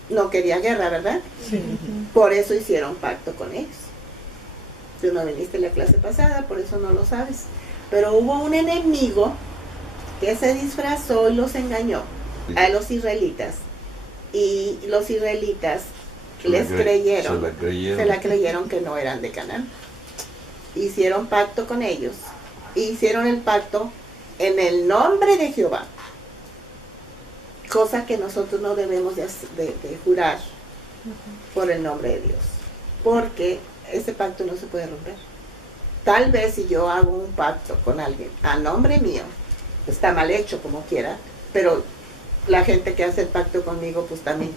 No quería guerra, ¿verdad? Sí. Por eso hicieron pacto con ellos. Tú no viniste a la clase pasada, por eso no lo sabes. Pero hubo un enemigo que se disfrazó y los engañó a los israelitas. Y los israelitas les creyeron, se la creyeron que no eran de Canaán. Hicieron pacto con ellos. Hicieron el pacto en el nombre de Jehová. Cosa que nosotros no debemos de jurar por el nombre de Dios. Porque ese pacto no se puede romper. Tal vez si yo hago un pacto con alguien a nombre mío, está mal hecho como quiera, pero la gente que hace el pacto conmigo, pues también,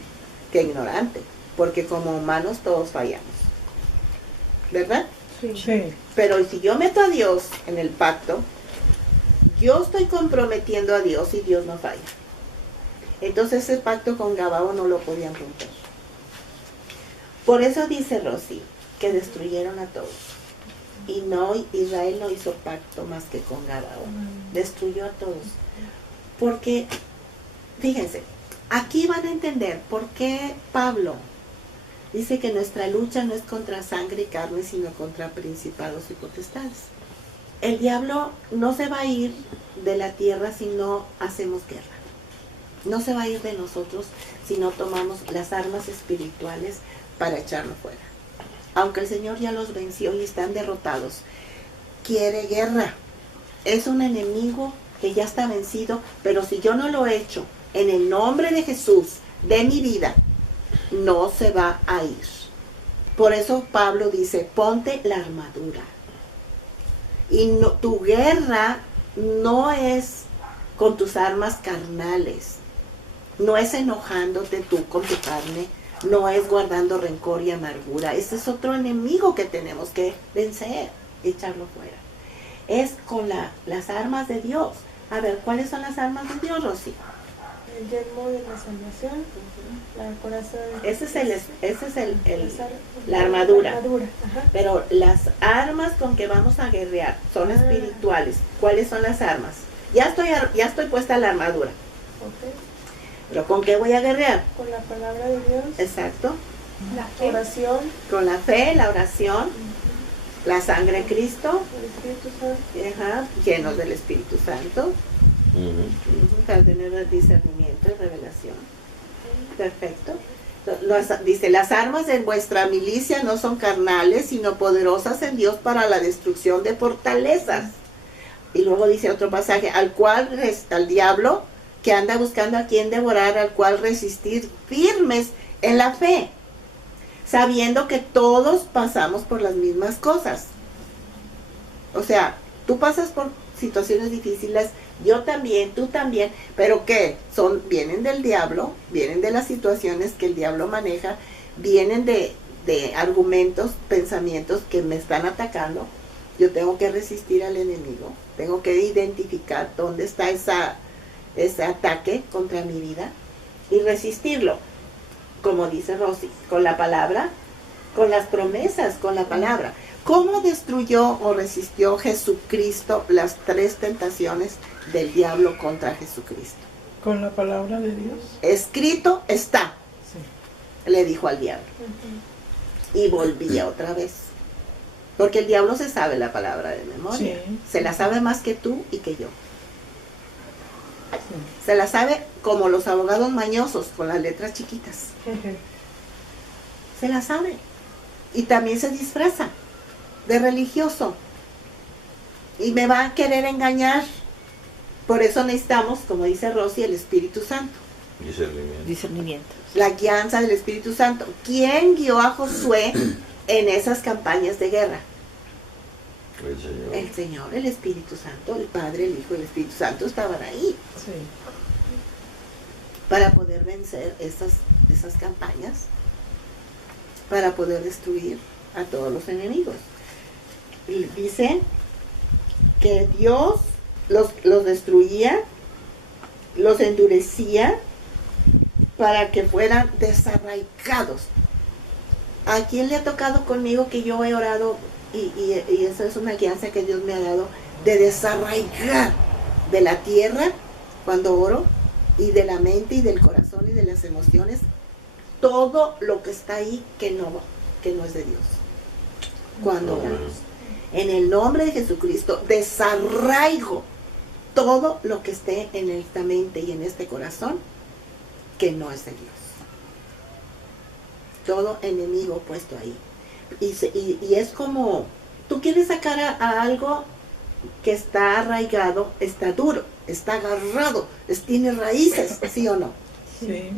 qué ignorante, porque como humanos todos fallamos, ¿verdad? Sí. Pero si yo meto a Dios en el pacto, yo estoy comprometiendo a Dios y Dios no falla. Entonces ese pacto con Gabaón no lo podían romper. Por eso dice Rosy, que destruyeron a todos. Y no, Israel no hizo pacto más que con Gabaón. Destruyó a todos. Porque, fíjense, aquí van a entender por qué Pablo dice que nuestra lucha no es contra sangre y carne, sino contra principados y potestades. El diablo no se va a ir de la tierra si no hacemos guerra. No se va a ir de nosotros si no tomamos las armas espirituales para echarlo fuera. Aunque el Señor ya los venció y están derrotados, quiere guerra. Es un enemigo que ya está vencido, pero si yo no lo he hecho en el nombre de Jesús, de mi vida, no se va a ir. Por eso Pablo dice, ponte la armadura. Y no, tu guerra no es con tus armas carnales, no es enojándote tú con tu carne, no es guardando rencor y amargura. Ese es otro enemigo que tenemos que vencer, echarlo fuera. Es con las armas de Dios. A ver, ¿cuáles son las armas de Dios, Rosy? el yelmo de la salvación, la coraza de Ese es la la armadura. Ajá. Pero las armas con que vamos a guerrear son espirituales. ¿Cuáles son las armas? Ya estoy puesta la armadura. Ok. ¿Pero con qué voy a guerrear? Con la palabra de Dios, Exacto. La fe. oración, Con la fe, la oración, la sangre de Cristo, el Espíritu Santo. ajá, llenos del Espíritu Santo, Ujú. para tener discernimiento y revelación. Perfecto. Dice, las armas de vuestra milicia no son carnales, sino poderosas en Dios para la destrucción de fortalezas. Y luego dice otro pasaje, al diablo que anda buscando a quien devorar, al cual resistir firmes en la fe, sabiendo que todos pasamos por las mismas cosas. O sea, tú pasas por situaciones difíciles, yo también, tú también, pero ¿qué? Vienen del diablo, vienen de las situaciones que el diablo maneja, vienen de argumentos, pensamientos que me están atacando. Yo tengo que resistir al enemigo, tengo que identificar dónde está ese ataque contra mi vida y resistirlo, como dice Rosy, con la palabra, con las promesas, con la palabra. ¿Cómo destruyó o resistió Jesucristo las 3 tentaciones del diablo contra Jesucristo? Con la palabra de Dios. Escrito está, Sí. le dijo al diablo. Y volvía otra vez. Porque el diablo se sabe la palabra de memoria. Sí. Se la sabe más que tú y que yo. Sí. Se la sabe como los abogados mañosos, con las letras chiquitas. Se la sabe. Y también se disfraza de religioso. Y me va a querer engañar. Por eso necesitamos, como dice Rosy, el Espíritu Santo. Discernimiento. La guianza del Espíritu Santo. ¿Quién guió a Josué en esas campañas de guerra? El Señor. El Señor, el Espíritu Santo, el Padre, el Hijo y el Espíritu Santo estaban ahí Sí. para poder vencer esas campañas, para poder destruir a todos los enemigos. Y dice que Dios los destruía, los endurecía para que fueran desarraigados. ¿A quién le ha tocado conmigo que yo he orado y esa es una guianza que Dios me ha dado de desarraigar de la tierra cuando oro y de la mente y del corazón y de las emociones todo lo que está ahí que no es de Dios? Cuando oramos en el nombre de Jesucristo, desarraigo todo lo que esté en esta mente y en este corazón que no es de Dios. Todo enemigo puesto ahí. Y es como, tú quieres sacar a algo que está arraigado, está duro, está agarrado, tiene raíces, ¿sí o no? Sí.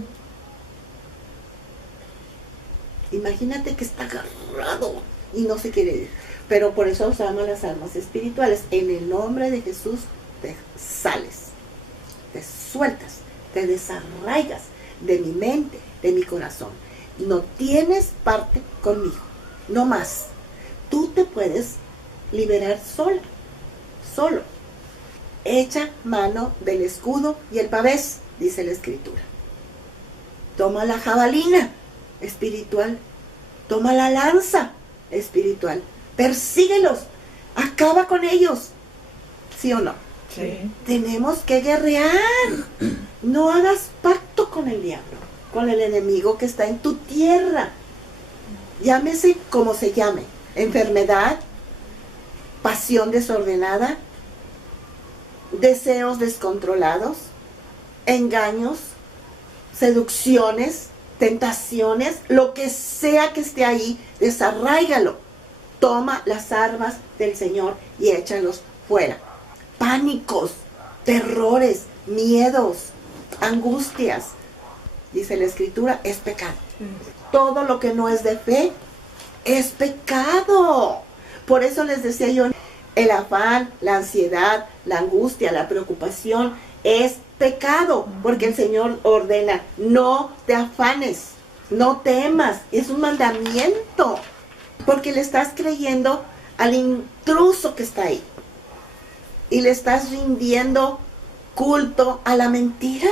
Imagínate que está agarrado y no se quiere ir. Pero por eso usamos las armas espirituales. En el nombre de Jesús te sales, te sueltas, te desarraigas de mi mente, de mi corazón. No tienes parte conmigo, no más. Tú te puedes liberar sola, solo. Echa mano del escudo y el pavés, dice la Escritura. Toma la jabalina espiritual, toma la lanza espiritual, persíguelos, acaba con ellos, ¿sí o no? Sí. Tenemos que guerrear. No hagas pacto con el diablo, con el enemigo que está en tu tierra. Llámese como se llame. Enfermedad, pasión desordenada, deseos descontrolados, engaños, seducciones, tentaciones, lo que sea que esté ahí, desarráigalo. Toma las armas del Señor y échalos fuera. Pánicos, terrores, miedos, angustias, dice la Escritura, es pecado. Todo lo que no es de fe es pecado. Por eso les decía yo, el afán, la ansiedad, la angustia, la preocupación es pecado, porque el Señor ordena, no te afanes, no temas, es un mandamiento, porque le estás creyendo al intruso que está ahí y le estás rindiendo culto a la mentira.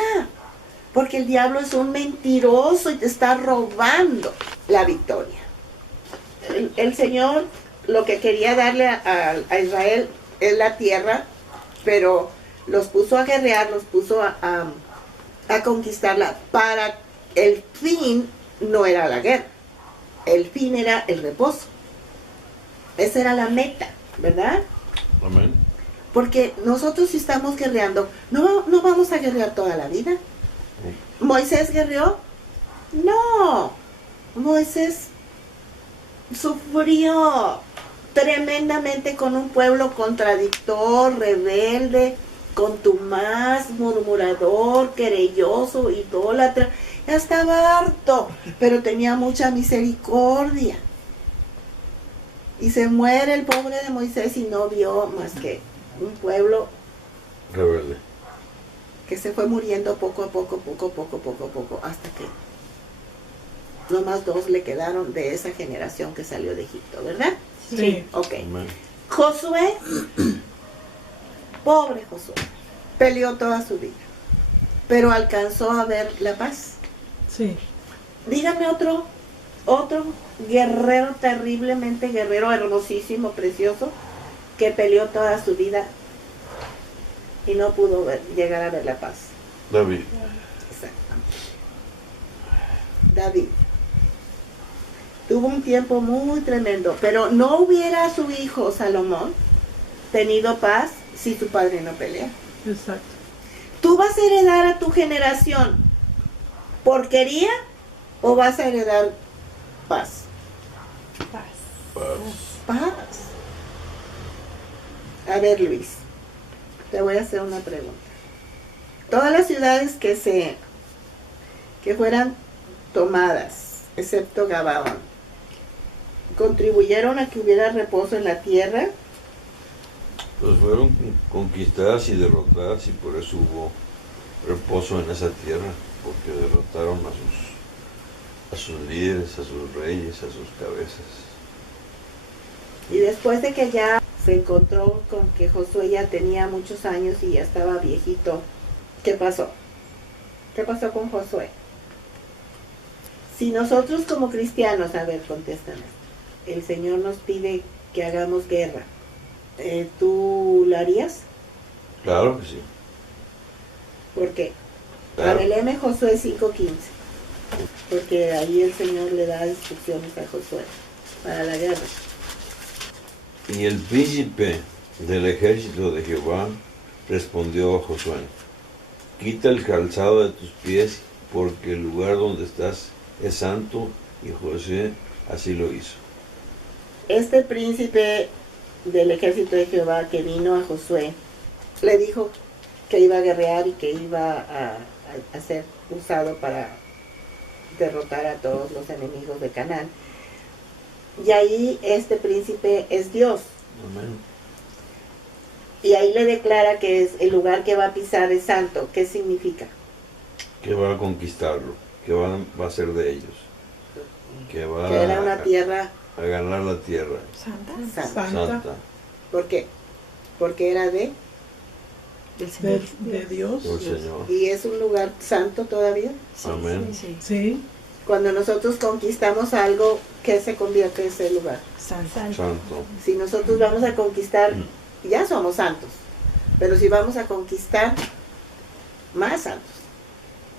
Porque el diablo es un mentiroso y te está robando la victoria. El Señor lo que quería darle a Israel es la tierra, pero los puso a guerrear, los puso a conquistarla. Para el fin no era la guerra, el fin era el reposo. Esa era la meta, ¿verdad? Amén. Porque nosotros si estamos guerreando, no vamos a guerrear toda la vida. ¿Moisés guerreó? No. Moisés sufrió tremendamente con un pueblo contradictor, rebelde, contumaz, murmurador, querelloso, idólatra. Ya estaba harto, pero tenía mucha misericordia. Y se muere el pobre de Moisés y no vio más que un pueblo Rebelde. que se fue muriendo poco a poco, hasta que nomás 2 le quedaron de esa generación que salió de Egipto, ¿verdad? Sí. Ok. Amén. Josué, pobre Josué, peleó toda su vida, pero alcanzó a ver la paz. Sí. Dígame otro guerrero, terriblemente guerrero, hermosísimo, precioso, que peleó toda su vida y no pudo llegar a ver la paz. David. Exacto. David tuvo un tiempo muy tremendo, pero no hubiera su hijo Salomón tenido paz si su padre no pelea. Exacto. ¿Tú vas a heredar a tu generación porquería o vas a heredar paz? Paz. Paz. A ver, Luis, te voy a hacer una pregunta. Todas las ciudades que fueran tomadas, excepto Gabaón, ¿contribuyeron a que hubiera reposo en la tierra? Pues fueron conquistadas y derrotadas y por eso hubo reposo en esa tierra, porque derrotaron a sus líderes, a sus reyes, a sus cabezas. Y después de que ya se encontró con que Josué ya tenía muchos años y ya estaba viejito, ¿qué pasó? ¿Qué pasó con Josué? Si nosotros como cristianos, a ver, contéstame, el Señor nos pide que hagamos guerra, ¿tú lo harías? Claro que sí. ¿Por qué? Claro. A ver, léeme Josué 5:15, porque ahí el Señor le da instrucciones a Josué para la guerra. Y el príncipe del ejército de Jehová respondió a Josué: quita el calzado de tus pies, porque el lugar donde estás es santo. Y Josué así lo hizo. Este príncipe del ejército de Jehová que vino a Josué, le dijo que iba a guerrear y que iba a ser usado para derrotar a todos los enemigos de Canaán. Y ahí este príncipe es Dios. Amén. Y ahí le declara que es el lugar que va a pisar es santo. ¿Qué significa? Que va a conquistarlo, que va a ser de ellos, que va Que era una tierra a ganar la tierra santa. santa ¿Por qué? Porque era de De Dios. del Señor. y es un lugar santo todavía. Amén. Sí. Cuando nosotros conquistamos algo, ¿qué se convierte ese lugar? Santo. Si nosotros vamos a conquistar, ya somos santos, pero si vamos a conquistar, más santos.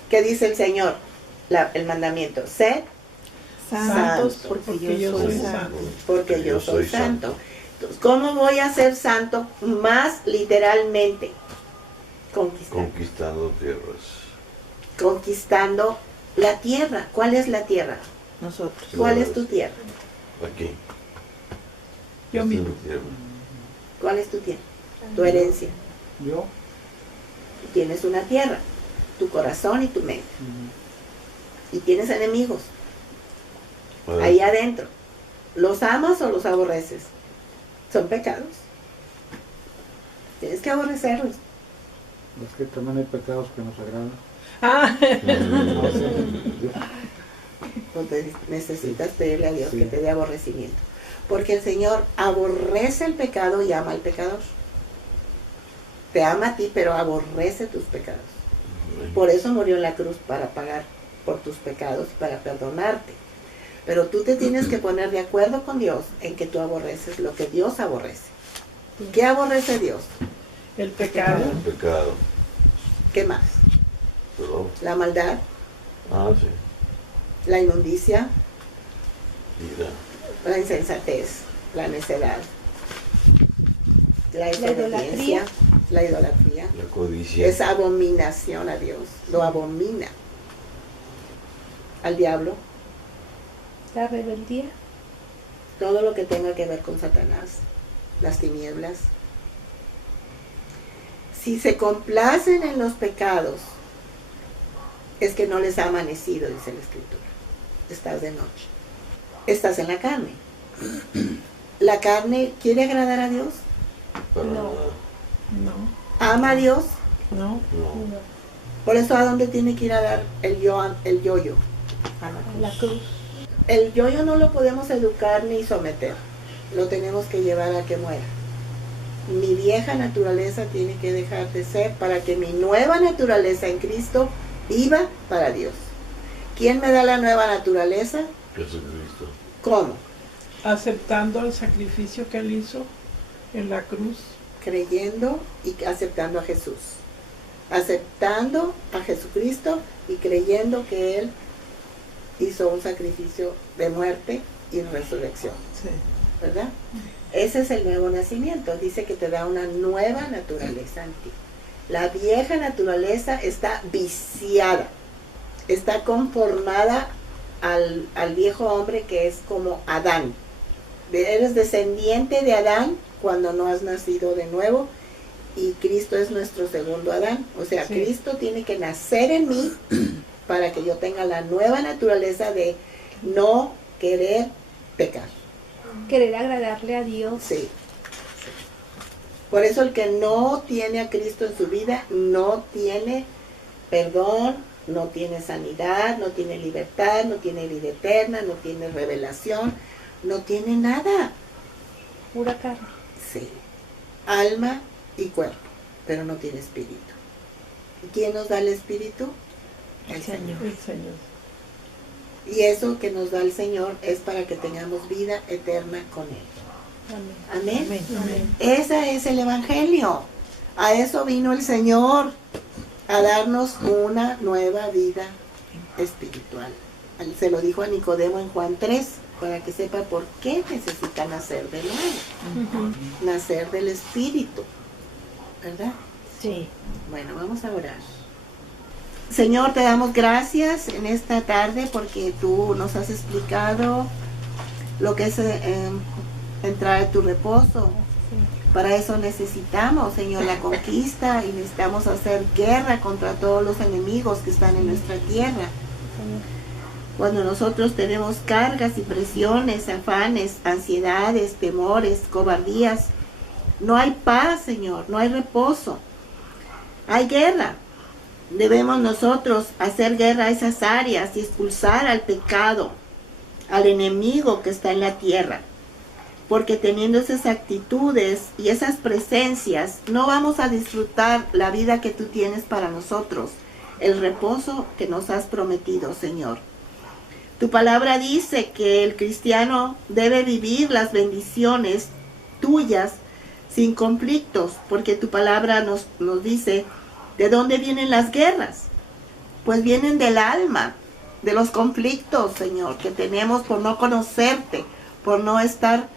¿Qué dice el Señor? El mandamiento, sed Santos, santos, porque yo soy santo. porque yo soy santo. Entonces, ¿cómo voy a ser santo? Más literalmente, Conquistando tierras. conquistando la tierra. ¿Cuál es la tierra? Nosotros. ¿Cuál es tu tierra? Aquí. Yo Esta es mismo. mi tierra. ¿Cuál es tu tierra? Tu herencia. Yo. Tienes una tierra, tu corazón y tu mente. Y tienes enemigos ahí adentro. ¿Los amas o los aborreces? Son pecados. Tienes que aborrecerlos. Es que también hay pecados que nos agradan. Ah, Entonces necesitas pedirle a Dios Sí. que te dé aborrecimiento. Porque el Señor aborrece el pecado y ama al pecador. Te ama a ti, pero aborrece tus pecados. Por eso murió en la cruz, para pagar por tus pecados, para perdonarte. Pero tú te tienes que poner de acuerdo con Dios en que tú aborreces lo que Dios aborrece. ¿Qué aborrece Dios? El pecado. El pecado. ¿Qué más? Perdón. La maldad, Ah, sí. la inmundicia, Mira. la insensatez, la necedad, la idolatría. la idolatría. La codicia. Es abominación a Dios, lo abomina. Al diablo, La rebeldía. todo lo que tenga que ver con Satanás, las tinieblas. Si se complacen en los pecados, es que no les ha amanecido, dice la Escritura. Estás de noche. Estás en la carne. ¿La carne quiere agradar a Dios? Para No. nada. No, ¿Ama a Dios? no. No. Por eso, ¿a dónde tiene que ir a dar el yoyo? A la cruz. La cruz. El yoyo no lo podemos educar ni someter. Lo tenemos que llevar a que muera. Mi vieja naturaleza tiene que dejar de ser para que mi nueva naturaleza en Cristo viva para Dios. ¿Quién me da la nueva naturaleza? Jesucristo. ¿Cómo? Aceptando el sacrificio que Él hizo en la cruz. Creyendo y aceptando a Jesús. Aceptando a Jesucristo y creyendo que Él hizo un sacrificio de muerte y resurrección. Sí. ¿Verdad? Ese es el nuevo nacimiento. Dice que te da una nueva naturaleza en ti. La vieja naturaleza está viciada. Está conformada al viejo hombre que es como Adán. Eres descendiente de Adán cuando no has nacido de nuevo y Cristo es nuestro segundo Adán. O sea, Sí. Cristo tiene que nacer en mí para que yo tenga la nueva naturaleza de no querer pecar. Querer agradarle a Dios. Sí. Por eso el que no tiene a Cristo en su vida no tiene perdón, no tiene sanidad, no tiene libertad, no tiene vida eterna, no tiene revelación, no tiene nada. Pura carne. Sí. Alma y cuerpo, pero no tiene espíritu. ¿Y quién nos da el espíritu? El Señor. El Señor. Y eso que nos da el Señor es para que tengamos vida eterna con Él. Amén. Amén. Amén. Ese es el Evangelio. A eso vino el Señor, a darnos una nueva vida espiritual. Se lo dijo a Nicodemo en Juan 3, para que sepa por qué necesita nacer de nuevo, nacer del Espíritu, ¿verdad? Sí. Bueno, vamos a orar. Señor, te damos gracias en esta tarde porque tú nos has explicado lo que es entrar a tu reposo. Para eso necesitamos, Señor, la conquista y necesitamos hacer guerra contra todos los enemigos que están en nuestra tierra. Cuando nosotros tenemos cargas y presiones, afanes, ansiedades, temores, cobardías, no hay paz, Señor, no hay reposo. Hay guerra. Debemos nosotros hacer guerra a esas áreas y expulsar al pecado, al enemigo que está en la tierra. Porque teniendo esas actitudes y esas presencias, no vamos a disfrutar la vida que tú tienes para nosotros, el reposo que nos has prometido, Señor. Tu palabra dice que el cristiano debe vivir las bendiciones tuyas sin conflictos, porque tu palabra nos dice, ¿de dónde vienen las guerras? Pues vienen del alma, de los conflictos, Señor, que tenemos por no conocerte, por no estar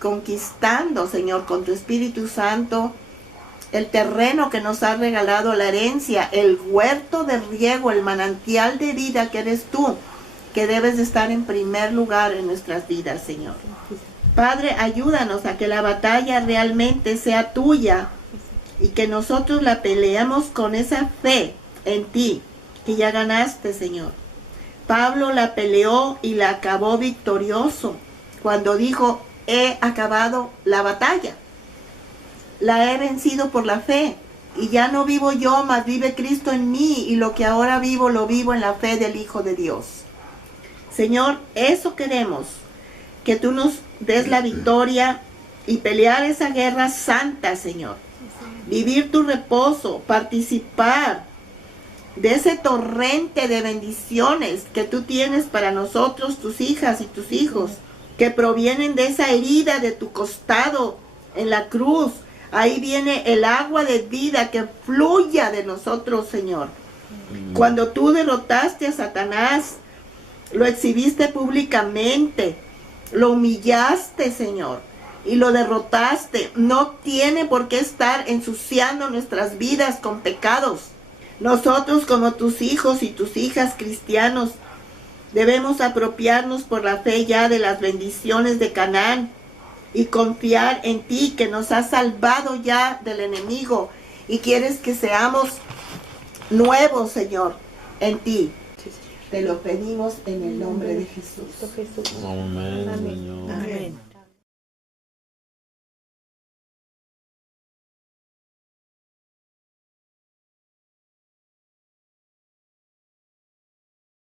conquistando, Señor, con tu Espíritu Santo, el terreno que nos has regalado, la herencia, el huerto de riego, el manantial de vida que eres tú, que debes de estar en primer lugar en nuestras vidas, Señor. Padre, ayúdanos a que la batalla realmente sea tuya y que nosotros la peleamos con esa fe en ti, que ya ganaste, Señor. Pablo la peleó y la acabó victorioso cuando dijo, he acabado la batalla. La he vencido por la fe y ya no vivo yo, mas vive Cristo en mí y lo que ahora vivo, lo vivo en la fe del Hijo de Dios. Señor, eso queremos, que tú nos des la victoria y pelear esa guerra santa, Señor. Vivir tu reposo, participar de ese torrente de bendiciones que tú tienes para nosotros, tus hijas y tus hijos, que provienen de esa herida de tu costado en la cruz. Ahí viene el agua de vida que fluya de nosotros, Señor. Cuando tú derrotaste a Satanás, lo exhibiste públicamente, lo humillaste, Señor, y lo derrotaste. No tiene por qué estar ensuciando nuestras vidas con pecados. Nosotros, como tus hijos y tus hijas cristianos, debemos apropiarnos por la fe ya de las bendiciones de Canaán y confiar en ti, que nos has salvado ya del enemigo y quieres que seamos nuevos, Señor, en ti. Te lo pedimos en el nombre de Jesús. Amén, Amén. Señor. Amén.